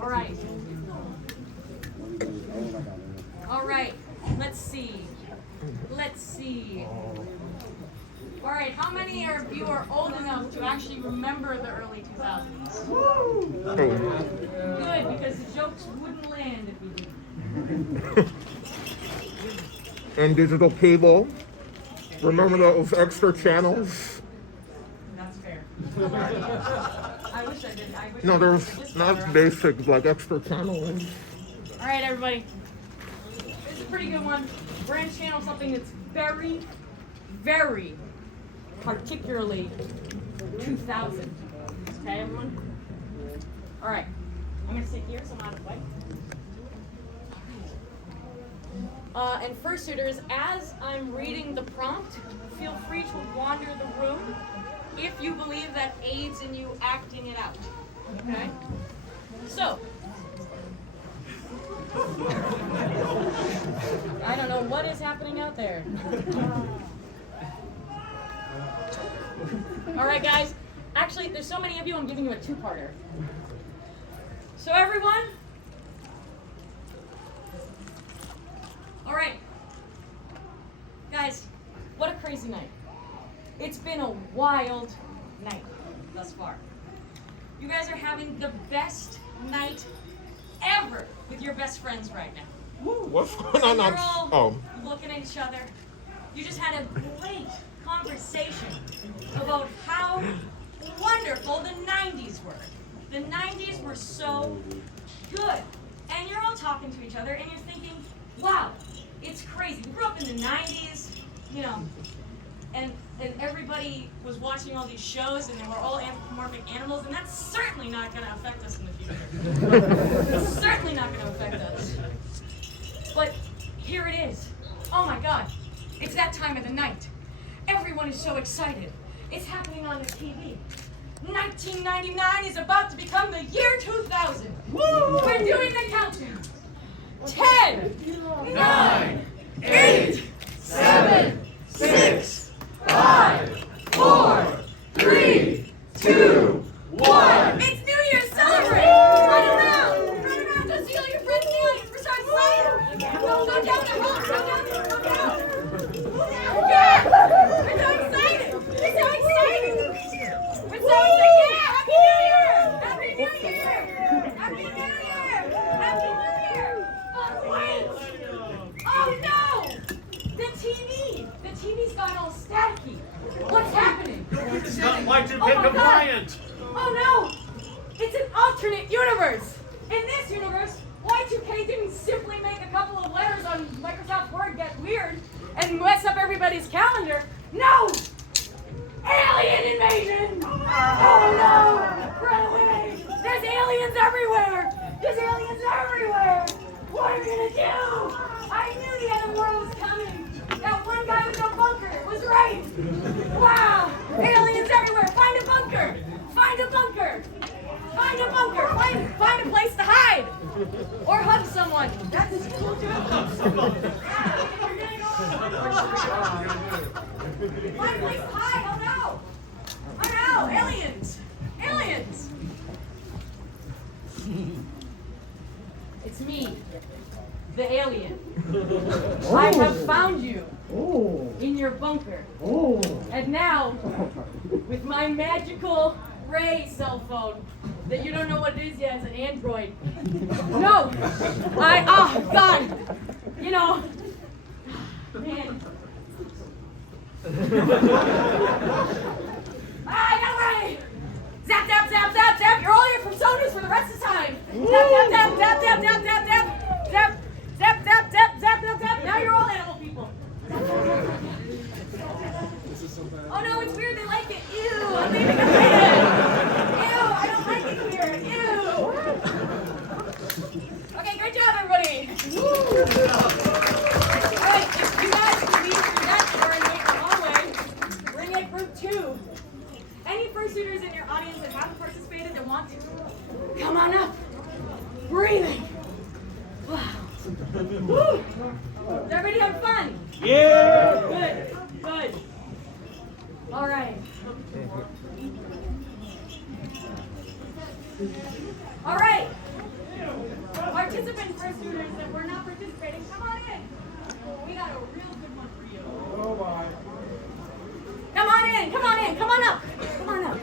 All right. All right. Let's see. All right. How many of you are old enough to actually remember the early 2000s? Good, because the jokes wouldn't land if we didn't. And digital cable. Remember those extra channels? That's fair. I wish I did. No, there's not basic, like extra channels. All right, everybody. This is a pretty good one. We're going to channel something that's very, very particularly 2000. Okay, everyone? All right. I'm gonna sit here so I'm out of the way. And fursuiters, as I'm reading the prompt, feel free to wander the room if you believe that aids in you acting it out. Okay? So, I don't know what is happening out there. All right, guys. Actually, there's so many of you, I'm giving you a two-parter. So everyone, all right, guys, what a crazy night. It's been a wild night thus far. You guys are having the best night ever with your best friends right now. What's going on? You're all looking at each other. You just had a great conversation about how wonderful the 90s were. The 90s were so good. And you're all talking to each other and you're thinking, wow, it's crazy. We grew up in the 90s, you know, and everybody was watching all these shows and they were all anthropomorphic animals, and that's certainly not going to affect us in the future. It's certainly not going to affect us. But here it is. Oh my God, it's that time of the night. Everyone is so excited. It's happening on the TV. 1999 is about to become the year 2000. Woo! We're doing the countdown. 10, 9, 8, 7, 6, 5, 4, 3, 2, 1. It's New Year's! Celebrate! Run around! Go see all your friends and aliens. We're so excited! Go down the hall! Go down! Yeah! We're so excited! We're so excited! We're so excited! Yeah! Happy New Year! Happy New Year! Happy New Year! Happy New Year! Oh, wait! Oh no! The TV's got all staticky. What's happening? It's not like to be Oh my compliant. God. Oh no! It's an alternate universe. In this universe, Y2K didn't simply make a couple of letters on Microsoft Word get weird and mess up everybody's calendar. No! Alien invasion! Oh no! Run away! There's aliens everywhere! There's aliens everywhere! What are we gonna do? I knew the other world was coming! That one guy with no bunker was right! Wow! Aliens everywhere! Find a bunker! Find a bunker! Find a bunker! Find a place to hide! Or hug someone! That's cool too! You're getting Find a place to hide! Oh no! Oh no! Aliens! Aliens! It's me, the alien. I have found you in your bunker. And now, with my magical ray cell phone, that you don't know what it is yet, it's an Android. No! Oh God! You know, man. I got away! Zap, zap, zap, zap, zap! You're all your personas for the rest of the time! Zap, zap, zap, zap, zap, zap, zap, zap! Zap, zap, zap, zap, zap, zap, zap! Now you're all animal people! Oh no, it's weird, they like it! Ew! I'm leaving a bed! Ew! I don't like it here! Ew! Okay, great job, everybody! Alright, if you guys can leave your desk or in the hallway, bring in group 2. Any fursuiters in your audience that haven't participated that want to, come on up. Breathing. Wow. Woo. Is everybody having fun? Yeah! Good. Good. All right. All right. Participant fursuiters that were not participating, come on in. We got a real good one for you. Oh my. Come on in, come on in, come on up. Come on up.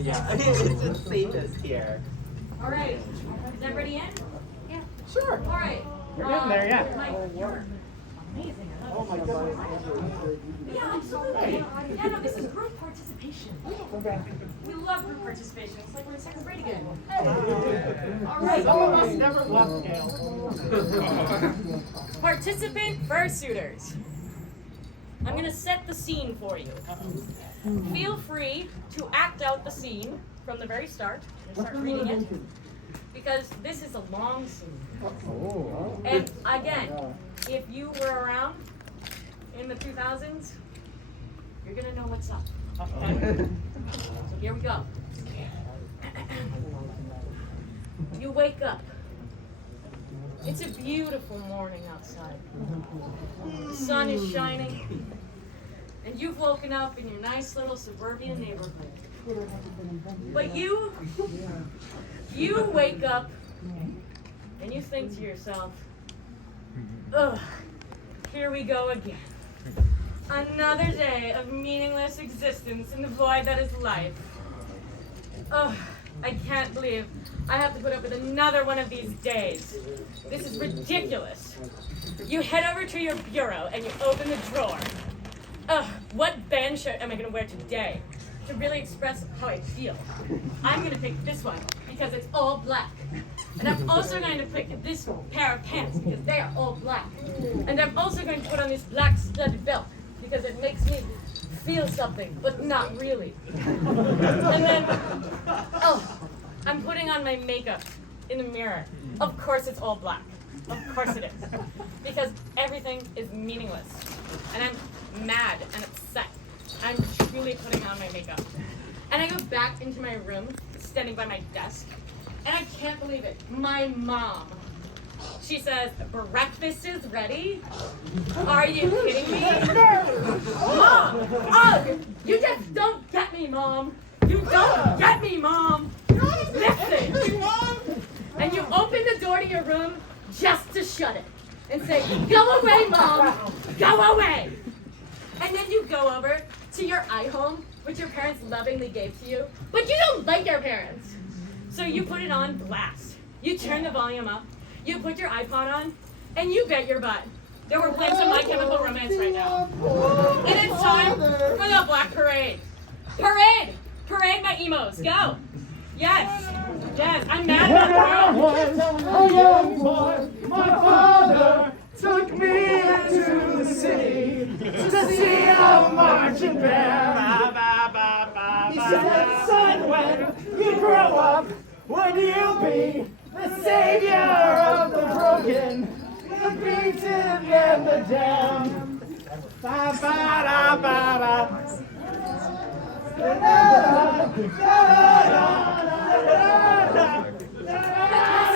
Yeah, it's the safest here. All right. Is everybody in? Yeah. Sure. All right. You're in there, yeah. Mike, you're amazing. I love it. Yeah, absolutely. Yeah, no, this is group We love group participation. It's like we're in second grade again. All right. Some of us never left Gale. Participant fursuiters. I'm gonna set the scene for you. Feel free to act out the scene from the very start. I'm gonna start reading it because this is a long scene. And again, if you were around in the 2000s, you're gonna know what's up. Okay? So here we go. You wake up. It's a beautiful morning outside. The sun is shining, and you've woken up in your nice little suburban neighborhood. But you wake up, and you think to yourself, ugh, here we go again. Another day of meaningless existence in the void that is life. Ugh, I can't believe I have to put up with another one of these days. This is ridiculous. You head over to your bureau and you open the drawer. Ugh, what band shirt am I gonna wear today to really express how I feel? I'm gonna pick this one because it's all black. And I'm also going to pick this pair of pants because they are all black. And I'm also going to put on this black studded belt because it makes me feel something, but not really. And then, oh, I'm putting on my makeup in the mirror. Of course it's all black. Of course it is. Because everything is meaningless. And I'm mad and upset. I'm truly putting on my makeup. And I go back into my room, standing by my desk, and I can't believe it. My mom. She says, breakfast is ready? Are you kidding me? Mom! Ugh! You just don't get me, Mom! You don't get me, Mom! Listen! And you open the door to your room just to shut it. And say, go away, Mom! Go away! And then you go over to your iHome, which your parents lovingly gave to you, but you don't like your parents. So you put it on blast. You turn the volume up, you put your iPod on, and you bet your butt that we're playing some My Chemical Romance right now. And it's time for the Black Parade. Parade! Parade my emos. Go! Yes! Yes, I'm mad about When I was a young boy, my father took me into the city to see a marching band. He said, son, when you grow up, would you be the savior of the broken, the beaten, and the damned? Ba-ba-da-ba-da. You're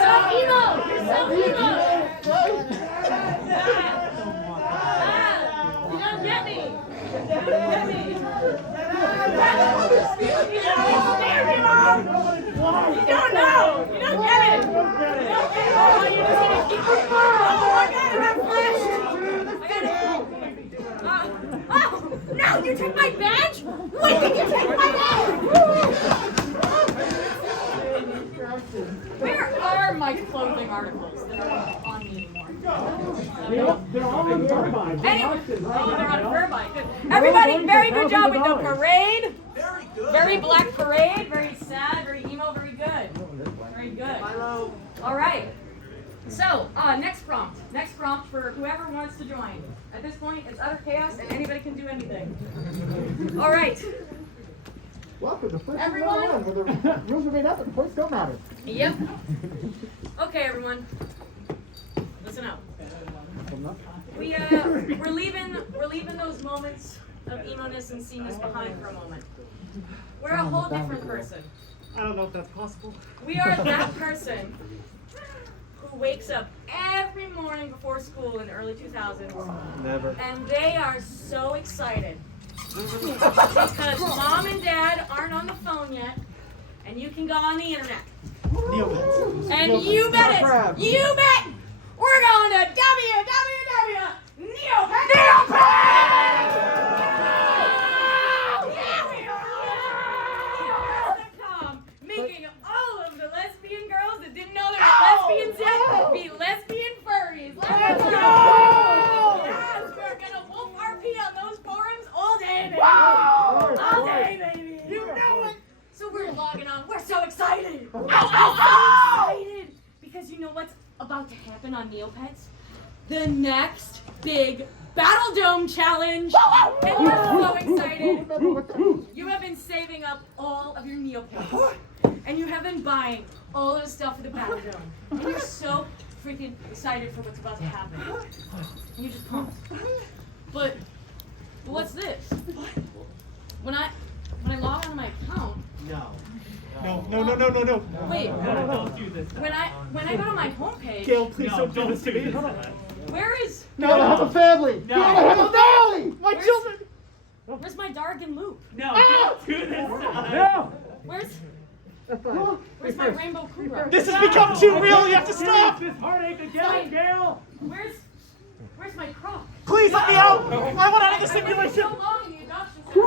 so emo! You're so emo! You don't get me! You don't get me! You don't know! You don't get it! You don't get it! Oh, you're just gonna keep it. Oh my god, I'm flashed! Oh! No! You took my badge? When did you take my badge? Where are my clothing articles that are on me anymore? They're all on Fursuiting. Anyway, oh, they're on Fursuiting. Good. Everybody, very good job with the parade. Very good. Very black parade. Very sad. Very emo. Very good. Very good. All right. So, next prompt. Next prompt for whoever wants to join. At this point, it's utter chaos, and anybody can do anything. All right. Welcome to Fursuiting Everyone? 101, where the rules are made up and points don't matter. Yep. Okay, everyone. Listen up. We're leaving those moments of emo-ness and sameness behind for a moment. We're a whole different person. I don't know if that's possible. We are that person who wakes up every morning before school in the early 2000s. Never. And they are so excited because mom and dad aren't on the phone yet, and you can go on the internet. And you bet it, you bet, we're going to www.neopets.com, making all of the lesbian girls that didn't know they were lesbians yet be lesbian furries. Let's go! Yes, we're gonna wolf RP on those forums all day, baby. All day, baby. You know excited because you know what's about to happen on Neopets? The next big Battle Dome challenge. And you're so excited. You have been saving up all of your Neopets. And you have been buying all of the stuff for the Battle Dome. And you're so freaking excited for what's about to happen. And you're just pumped. But what's this? When I log onto my account. No. Wait. Don't do this. When I go to my homepage. Gale, please don't do this to me. Where is? No, I have a family. No. I have a family. My children. Where's my Dargan loop? No, don't do this. No! Where's my Rainbow Kura? This has become too real. You have to stop. This heartache again, Gale! Where's my Croc? Please let me out. I want out of the I've been waiting simulation. so long in the adoption center.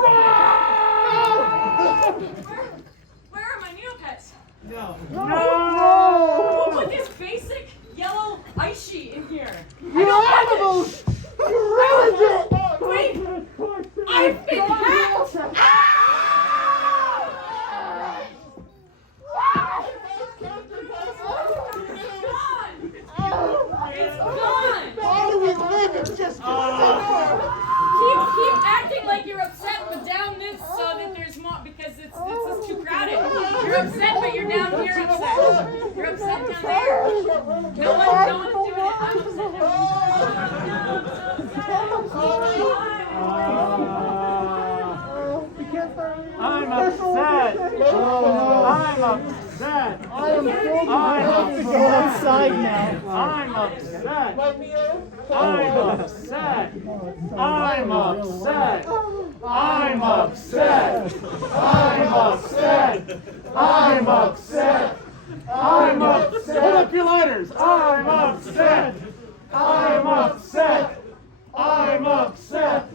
Where are my Neopets? No. Who put this basic yellow ice sheet in here? You animals. You ruined it. Wait! I've been hacked! It's gone! Why do we live? It's just Keep acting like you're upset, but down this so that there's more because it's too crowded. You're upset, but you're down here upset. You're upset down there. No one's doing it. I'm upset. I'm upset! I'm upset! I am to go outside now. I'm upset! I'm upset! I'm upset! I'm upset! I'm upset! I'm upset! I'm upset! Hold up your lighters! I'm upset! I'm upset! I'm upset!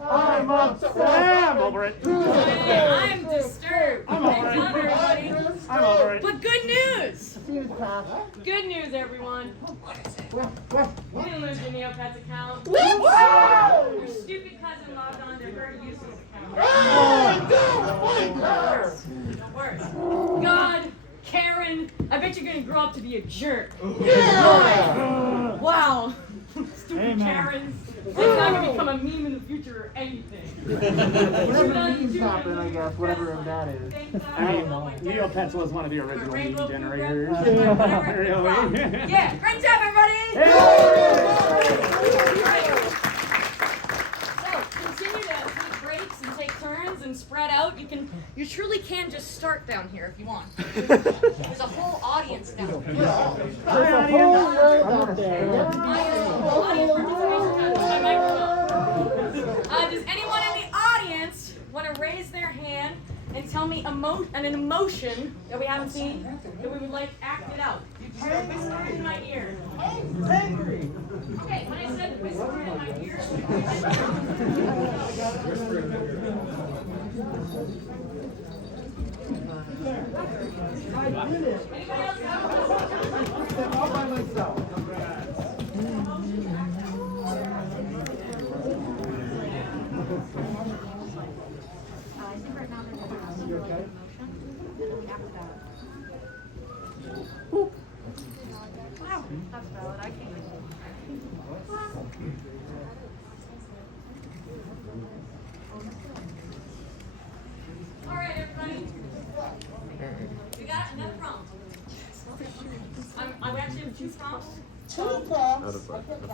I'm upset! I'm over it! I'm disturbed. I'm over it. Thank God, everybody. I'm over it! But good news! Good news, everyone. You didn't lose your Neopets account. Your stupid cousin logged on to her useless account. The worst. God, Karen, I bet you're gonna grow up to be a jerk. Wow. Stupid Amen. Karens. It's not gonna become a meme in the future or anything. Whatever memes happen, I guess. Whatever that is. Thank God. I mean, Oh my God. Neopets was one of the original Rainbow meme Kura. generators. Whatever. Really? Yeah, great job, everybody! So, continue to take breaks and take turns and spread out. You truly can just start down here if you want. There's a whole audience down here. There's a whole world out there. Audience participation time. My microphone. Does anyone in the audience want to raise their hand and tell me an emotion that we haven't seen that we would like acted out? Whisper in my ear. Angry. Okay, when I said whisper in my ear, anybody else have All by myself. That's valid. I can't. All right, everybody. We got another prompt. I actually have 2 prompts.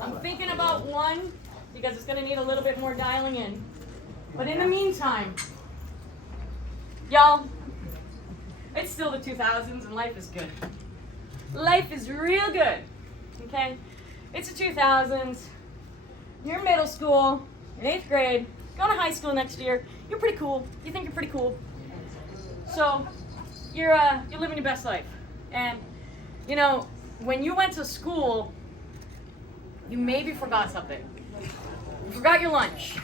I'm thinking about one because it's going to need a little bit more dialing in. But in the meantime, y'all, it's still the 2000s and life is good. Life is real good, okay? It's the 2000s. You're in middle school, in 8th grade, going to high school next year. You're pretty cool. You think you're pretty cool. So, you're living your best life. And, you know, when you went to school, you maybe forgot something. You forgot your lunch.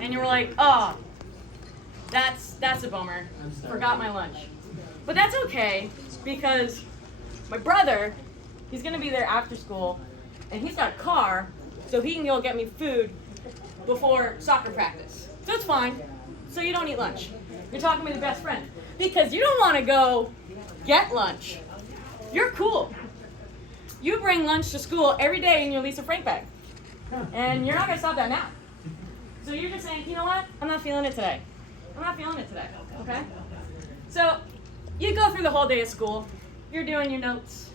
And you were like, oh, that's a bummer. Forgot my lunch. But that's okay, because my brother, he's gonna be there after school, and he's got a car, so he can go get me food before soccer practice. So it's fine. So you don't eat lunch. You're talking with your best friend. Because you don't want to go get lunch. You're cool. You bring lunch to school every day in your Lisa Frank bag. And you're not going to stop that now. So you're just saying, you know what? I'm not feeling it today. I'm not feeling it today, okay? So you go through the whole day of school. You're doing your notes.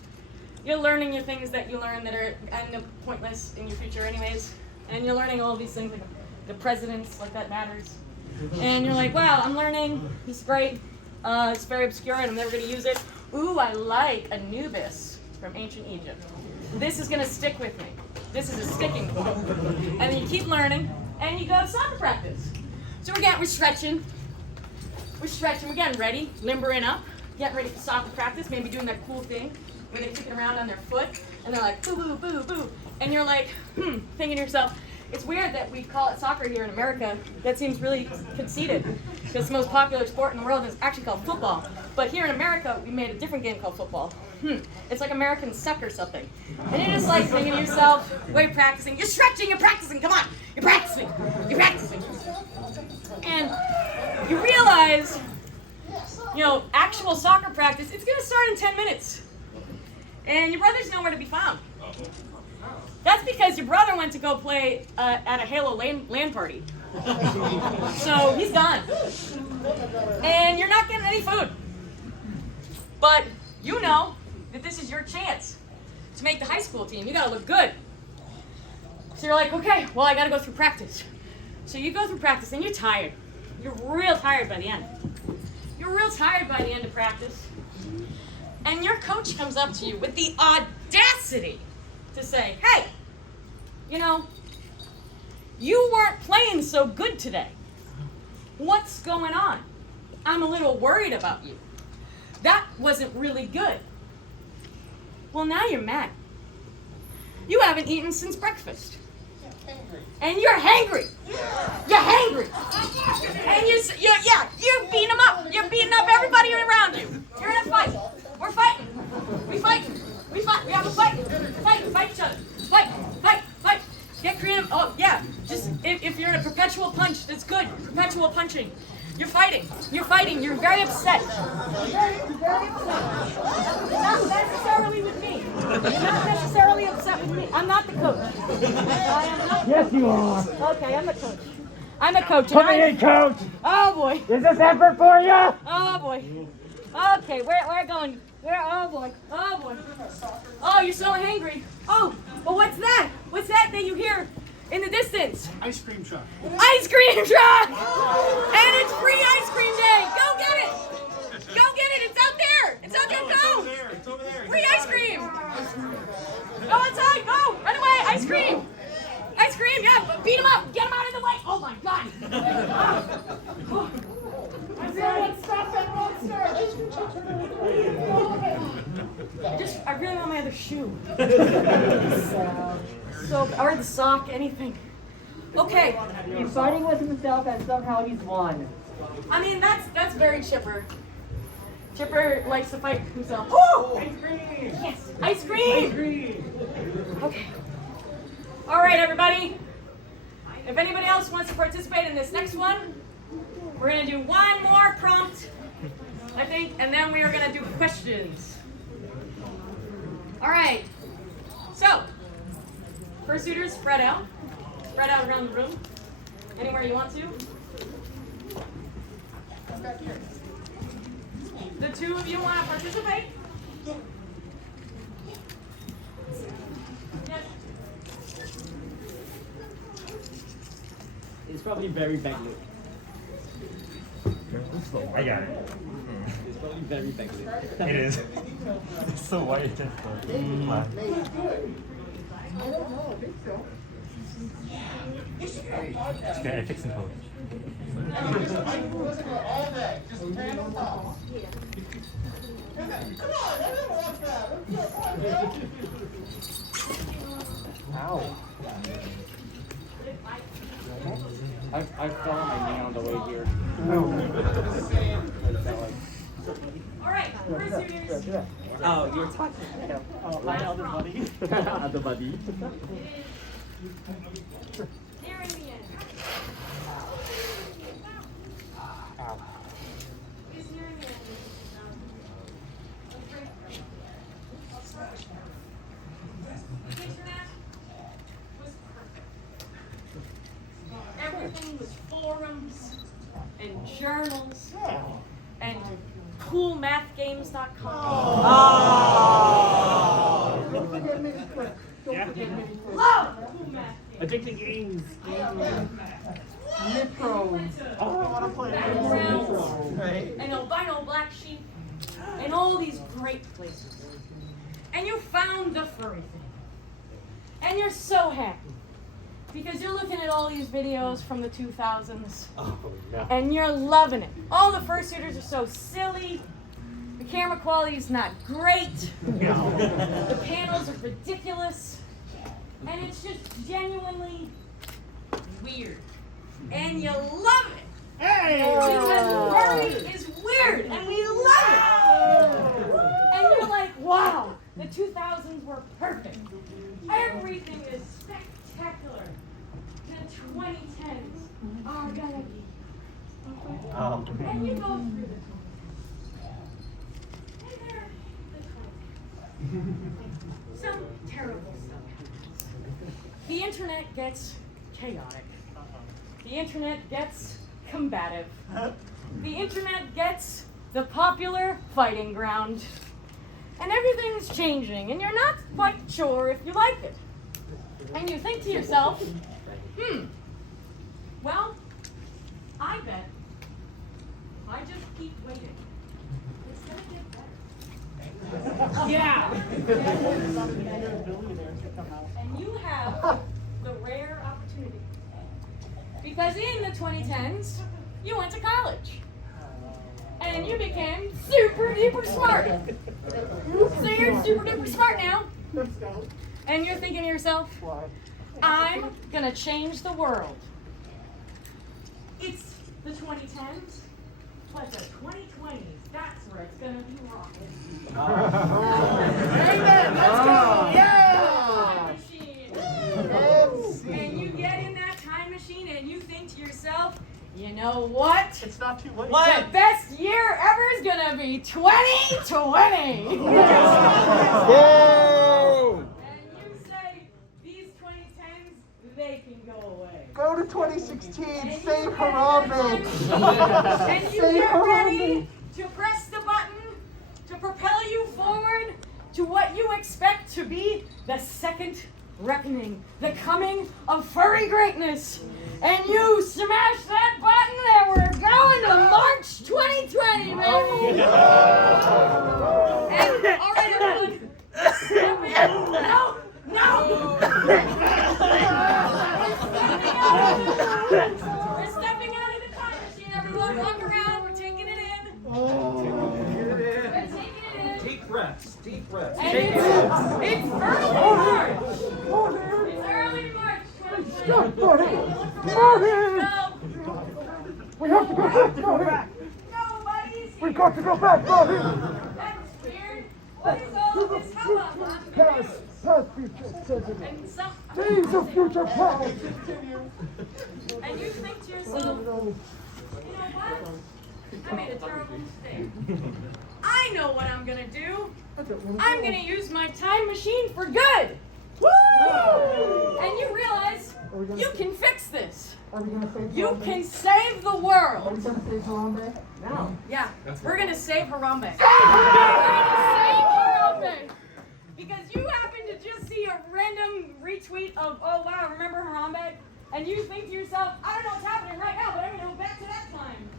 You're learning your things that you learn that are kind of pointless in your future anyways. And you're learning all these things like the presidents, like that matters. And you're like, wow, I'm learning. This is great. It's very obscure and I'm never going to use it. Ooh, I like Anubis from ancient Egypt. This is going to stick with me. This is a sticking point. And then you keep learning and you go to soccer practice. So we're stretching. We're stretching. We're getting ready, limbering up, getting ready for soccer practice, maybe doing that cool thing where they kick it around on their foot and they're like, boo, boo, boo, boo. And you're like, thinking to yourself, it's weird that we call it soccer here in America. That seems really conceited because the most popular sport in the world is actually called football. But here in America, we made a different game called football. It's like American suck or something. And you're just like thinking to yourself, well, you're practicing, you're stretching, you're practicing, come on, you're practicing. And you realize, actual soccer practice, it's gonna start in 10 minutes. And your brother's nowhere to be found. That's because your brother went to go play at a Halo LAN party. So he's gone. And you're not getting any food. But you know that this is your chance to make the high school team. You gotta look good. So you're like, okay, well, I gotta go through practice. So you go through practice and you're tired. You're real tired by the end. You're real tired by the end of practice. And your coach comes up to you with the audacity to say, hey, you weren't playing so good today. What's going on? I'm a little worried about you. That wasn't really good. Well, now you're mad. You haven't eaten since breakfast. And you're hangry. You're hangry. And you're beating them up. You're beating up everybody around you. You're in a fight. We're fighting. We fight. We have a fight. Fight each other. Fight. Get creative. Oh, yeah. Just if you're in a perpetual punch, that's good. Perpetual punching. You're fighting. You're very upset. Very upset. Not necessarily with me. You're not necessarily upset with me. I'm not the coach. I am not. Yes, you are. Okay, I'm the coach. I'm the coach. Put me in, coach. Oh, boy. Is this effort for you? Oh, boy. Okay, we're going. Oh, boy. Oh, you're so hangry. Oh, but what's that? What's that you hear in the distance? Ice cream truck. Ice cream truck! And it's free ice cream day! Go get it! It's out there! Go! It's over there. Free ice cream! Go inside, go! Run away! Ice cream, yeah! Beat him up! Get him out of the way! Oh my god! Stop that monster! I really want my other shoe. Or the sock, anything. Okay. He's fighting with himself and somehow he's won. I mean, that's very Chipper. Chipper likes to fight himself. Oh! Ice cream! Yes! Ice cream! Okay. All right, everybody. If anybody else wants to participate in this next one, we're going to do one more prompt, I think, and then we are going to do questions. All right. So, fursuiters, spread out. Spread out around the room. Anywhere you want to. The two of you want to participate? Yes. It's probably very baggy. I got it. It's probably very baggy. It is. It's so white. It's just black. I don't know, I think so. Yeah, I fixed it. I can listen to all day. Just stand on top. Come on, I didn't watch that. Ow. I fell on my knee on the way here. All right, fursuiters. Oh, you're talking. Oh, hi, other buddy. Other buddy. Nearing the end. Ow. It's nearing the end. and journals and coolmathgames.com. Don't forget me. Don't forget me. Love cool math games. Addicting games. Nipro. I want to play Right. And albino black sheep, and all these great places. And you found the furry thing. And you're so happy. Because you're looking at all these videos from the 2000s. Oh, no. And you're loving it. All the fursuiters are so silly. The camera quality is not great. The panels are ridiculous. And it's just genuinely weird. And you love it. Because furry is weird, and we love it. And you're like, wow, the 2000s were perfect. Everything is spectacular. The 2010s are gonna be. And you go through the 20s. And they're the 20s. Some terrible stuff happens. The internet gets chaotic. The internet gets combative. The internet gets the popular fighting ground. And everything's changing, and you're not quite sure if you like it. And you think to yourself, well, I bet if I just keep waiting, it's gonna get better. Yeah. And you have the rare opportunity. Because in the 2010s, you went to college. And you became super duper smart. So you're super duper smart now. And you're thinking to yourself, I'm gonna change the world. It's the 2010s, but the 2020s, that's where it's gonna be rocking. Amen. Let's go. Yeah. Time machine. And you get in that time machine and you think to yourself, you know what? It's not too late. The best year ever is gonna be 2020. And you say these 2010s, they can go away. Go to 2016. And you Save get Harambe. And you Save get ready Harambe. to press the button to propel you forward to what you expect to be the second reckoning, the coming of furry greatness. And you smash that button and we're going to March 2020, baby! And all right, everyone, step in. No! We're stepping out of the time machine, everyone. Walk around, we're taking it in. We're taking it in. Deep breaths. Deep breaths. And it's early March. It's early March 2020. We have to go back, Marty. Nobody's here. We've got to go back, Marty. That's weird. What is all this hubbub on the Past, news? past, future, present. And some, Days of future past. and you think to yourself, you know what? I made a terrible mistake. I know what I'm gonna do. I'm gonna use my time machine for good. Woo! And you realize you can fix this. Are we gonna save You Harambe? can save the Are we world. gonna save Harambe? Yeah, we're gonna save Harambe. We're gonna save Harambe. Because you happen to just see a random retweet of, oh wow, remember Harambe? And you think to yourself, I don't know what's happening right now, but I'm gonna go back to that time.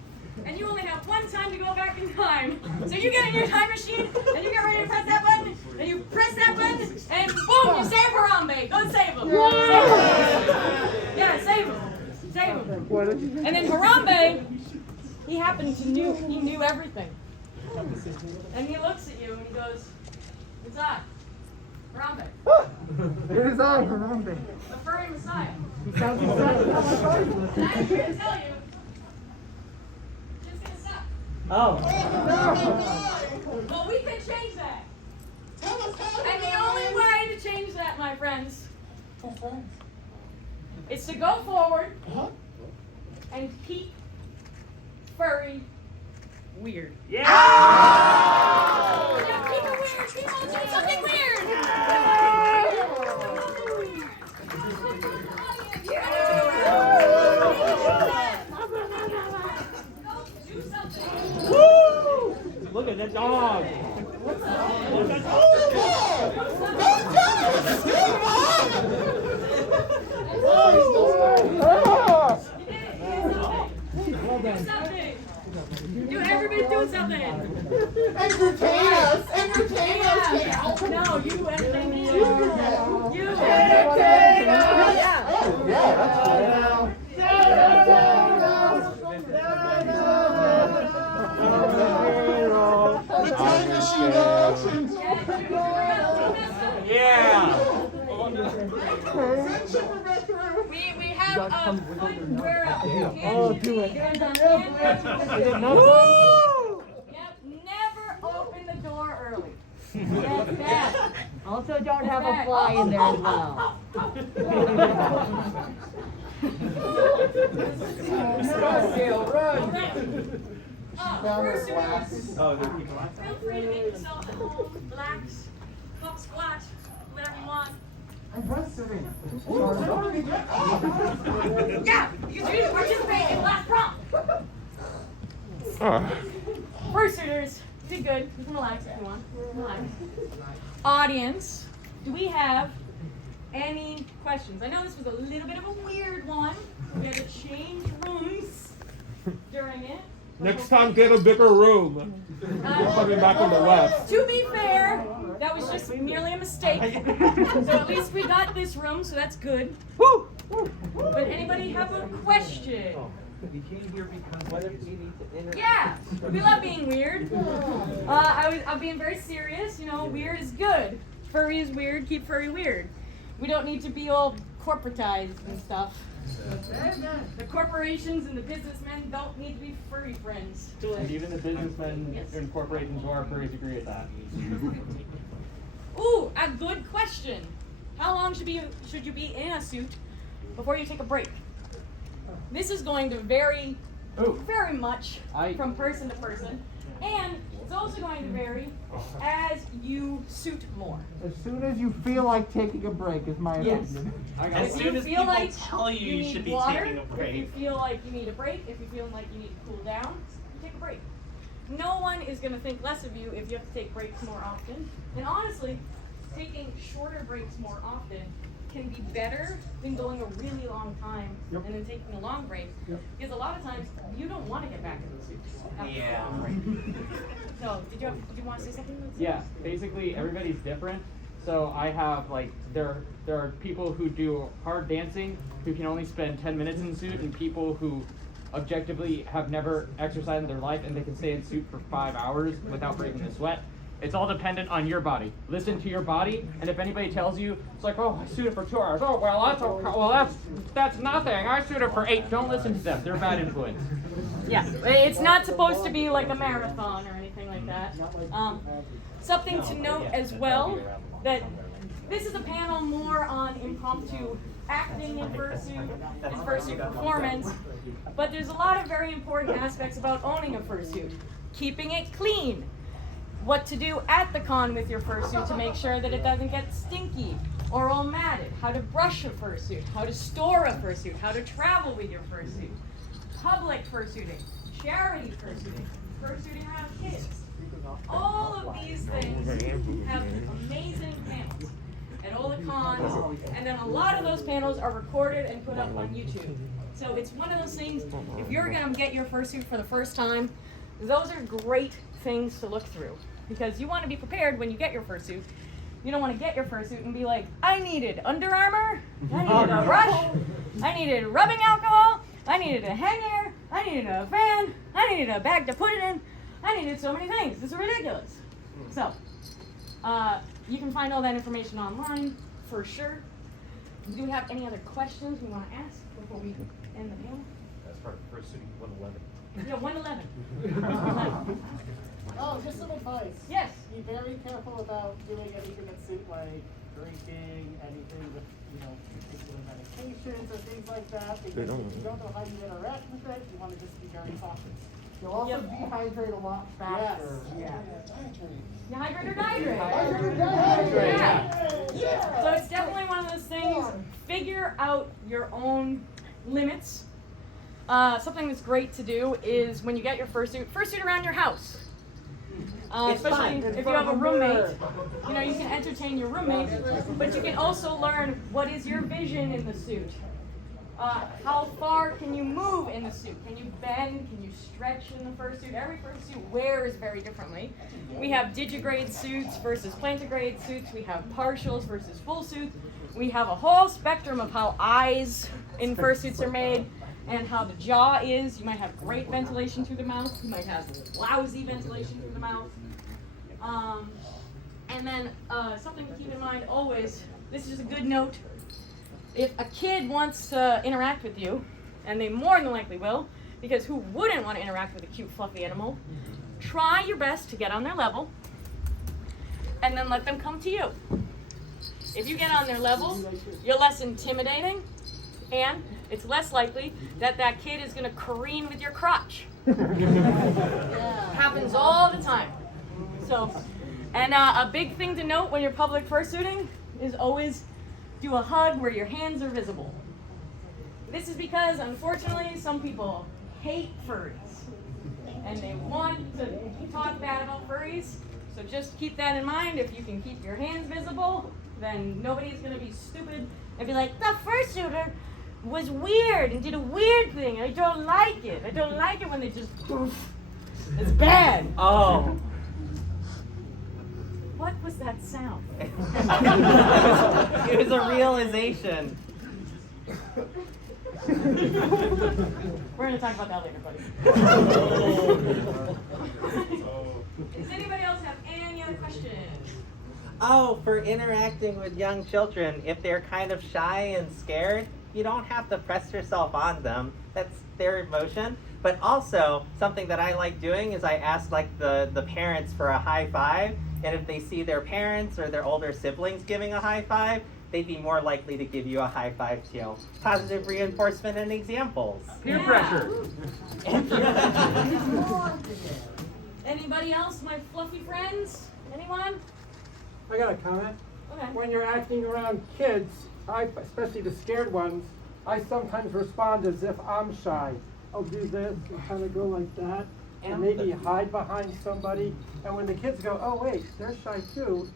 And you only have one time to go back in time. So you get in your time machine, and you get ready to press that button, and you press that button, and boom, you save Harambe. Go save him. Save him. Yeah, save him. Save him. And then Harambe, he knew everything. And he looks at you and he goes, it's I, Harambe, It is I, Harambe. the furry messiah. He sounds exactly like my father. And I'm here to tell you, it's gonna suck. Oh. Well, we can change that. And the only way to change that, my friends, is to go forward and keep furry weird. Yeah. Yeah, keep it weird. Keep on doing something weird. Woo! Look at the dog. Do everybody's doing something. Entertain us! Entertain us, Gale! No, you entertain me. You. Entertain us! Yeah, that's good. The time machine action! Yeah. Friendship will go through! We have Do it. Yep, never open the door early. That's bad. Also, don't have a fly in there as well. Run, Gale, run! Fursuiters, Oh, there are people on. feel free to make yourself at home, relax, pop squat, whatever you want. I'm fursuiting. Yeah, you can participate in the last prompt. Fursuiters, be good. You can relax if you want. Relax. Audience, do we have any questions? I know this was a little bit of a weird one. We had to change rooms during it. Next time, get a bigger room. We're coming back on the left. To be fair, that was just merely a mistake. So at least we got this room, so that's good. Woo! But anybody have a question? We came here because we need to interact. Yeah, we love being weird. I'm being very serious. You know, weird is good. Furry is weird. Keep furry weird. We don't need to be all corporatized and stuff. The corporations and the businessmen don't need to be furry friends. And even the businessmen and corporations who are furries agree with that. Ooh, a good question. How long should you be in a suit before you take a break? This is going to vary very much from person to person, and it's also going to vary as you suit more. As soon as you feel like taking a break is my Yes. opinion. As If soon you as feel people like tell you need should be water, taking a if you break. feel like you need a break, if you feel like you need to cool down, you take a break. No one is going to think less of you if you have to take breaks more often. And honestly, taking shorter breaks more often can be better than going a really long time and then taking a long break. Because a lot of times you don't want to get back in the suit after a long break. So, did you want to say something? Yeah, basically everybody's different. So I have there are people who do hard dancing who can only spend 10 minutes in suit, and people who objectively have never exercised in their life and they can stay in suit for 5 hours without breaking the sweat. It's all dependent on your body. Listen to your body, and if anybody tells you it's like, oh, I suited for 2 hours. Oh, well, that's okay. Well, that's nothing. I suited for 8. Don't listen to them. They're a bad influence. Yeah, it's not supposed to be like a marathon or anything like that. Something to note as well, that this is a panel more on impromptu acting in fursuit and fursuit performance, but there's a lot of very important aspects about owning a fursuit. Keeping it clean, what to do at the con with your fursuit to make sure that it doesn't get stinky or all matted, how to brush a fursuit, how to store a fursuit, how to travel with your fursuit, public fursuiting, charity fursuiting, fursuiting around kids. All of these things have amazing panels at all the cons, and then a lot of those panels are recorded and put up on YouTube. So it's one of those things, if you're gonna get your fursuit for the first time, those are great things to look through, because you want to be prepared when you get your fursuit. You don't want to get your fursuit and be like, I needed Under Armour, I needed a brush, I needed rubbing alcohol, I needed a hanger, I needed a fan, I needed a bag to put it in, I needed so many things. This is ridiculous. So, you can find all that information online for sure. Do you have any other questions we want to ask before we end the panel? That's for Fursuiting 111. Yeah, 111. Oh, just some advice. Yes. Be very careful about doing anything in suit, like drinking, anything with, particular medications or things like that, because if you don't know how you interact with it, you want to just be very cautious. You'll also dehydrate a lot faster. Yes. You hydrate or dihydrate? Hydrate. Yeah. So it's definitely one of those things, figure out your own limits. something that's great to do is when you get your fursuit around your house. Especially if you have a roommate, you know, you can entertain your roommate, but you can also learn what is your vision in the suit. How far can you move in the suit? Can you bend? Can you stretch in the fursuit? Every fursuit wears very differently. We have digigrade suits versus plantigrade suits. We have partials versus full suits. We have a whole spectrum of how eyes in fursuits are made and how the jaw is. You might have great ventilation through the mouth. You might have lousy ventilation through the mouth. And then something to keep in mind always, this is a good note. If a kid wants to interact with you, and they more than likely will, because who wouldn't want to interact with a cute, fluffy animal, try your best to get on their level, and then let them come to you. If you get on their level, you're less intimidating, and it's less likely that that kid is going to careen with your crotch. Happens all the time. So, and a big thing to note when you're public fursuiting is always do a hug where your hands are visible. This is because, unfortunately, some people hate furries, and they want to talk bad about furries. So just keep that in mind. If you can keep your hands visible, then nobody's going to be stupid and be like, the fursuiter was weird and did a weird thing. I don't like it. I don't like it when they just poof. It's bad. Oh. What was that sound? It was a realization. We're going to talk about that later, buddy. Does anybody else have any other questions? Oh, for interacting with young children, if they're kind of shy and scared, you don't have to press yourself on them. That's their emotion. But also, something that I like doing is I ask like the parents for a high five, and if they see their parents or their older siblings giving a high five, they'd be more likely to give you a high five too. Positive reinforcement and examples. Peer pressure. Anybody else, my fluffy friends? Anyone? I got a comment. Okay. When you're acting around kids, especially the scared ones, I sometimes respond as if I'm shy. I'll do this and kind of go like that, and maybe hide behind somebody. And when the kids go, oh wait, they're shy too,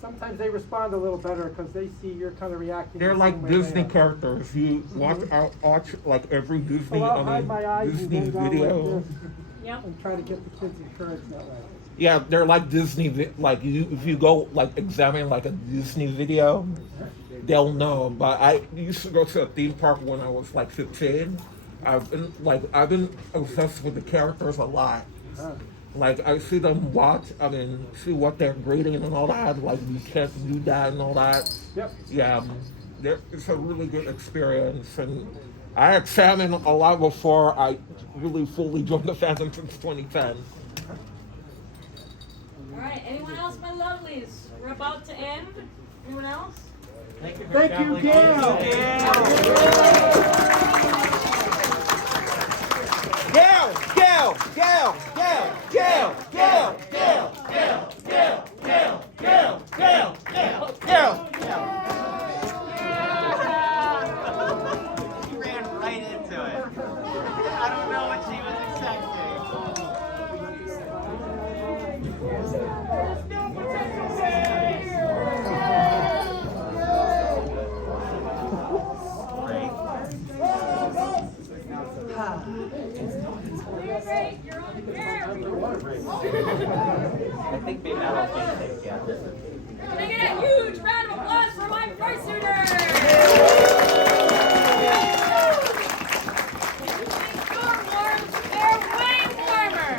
sometimes they respond a little better because they see you're kind of reacting. They're the like same way Disney they are. characters. You watch like every Disney, So I'll hide my eyes Disney and then go video. like this Yep. and try to get the kids encouraged that way. Yeah, they're like Disney. Like if you go like examine like a Disney video, they'll know. But I used to go to a theme park when I was like 15. I've been obsessed with the characters a lot. Like I see them see what they're grading and all that. Like you can't do that and all that. Yep. Yeah, it's a really good experience, and I examined a lot before I really fully joined the fandom since 2010. All right. Anyone else, my lovelies? We're about to end. Anyone else? Thank you, Gale. She ran right into it. I don't know what she was You're great. You're on the air. I think maybe that'll change things, yeah. Can I get a huge round of applause for my fursuiters? You're warm. They're way warmer.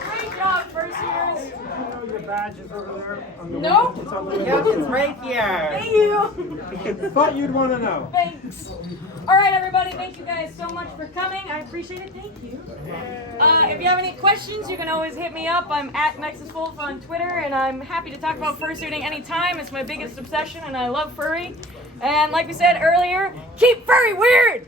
Great job, fursuiters. You know your badge is over there? On the Nope. It's on the Yep, it's right here. Thank you. Thought you'd want to know. Thanks. All right, everybody. Thank you guys so much for coming. I appreciate it. Thank you. If you have any questions, you can always hit me up. I'm at NexusWolf on Twitter, and I'm happy to talk about fursuiting anytime. It's my biggest obsession, and I love furry. And like we said earlier, keep furry weird.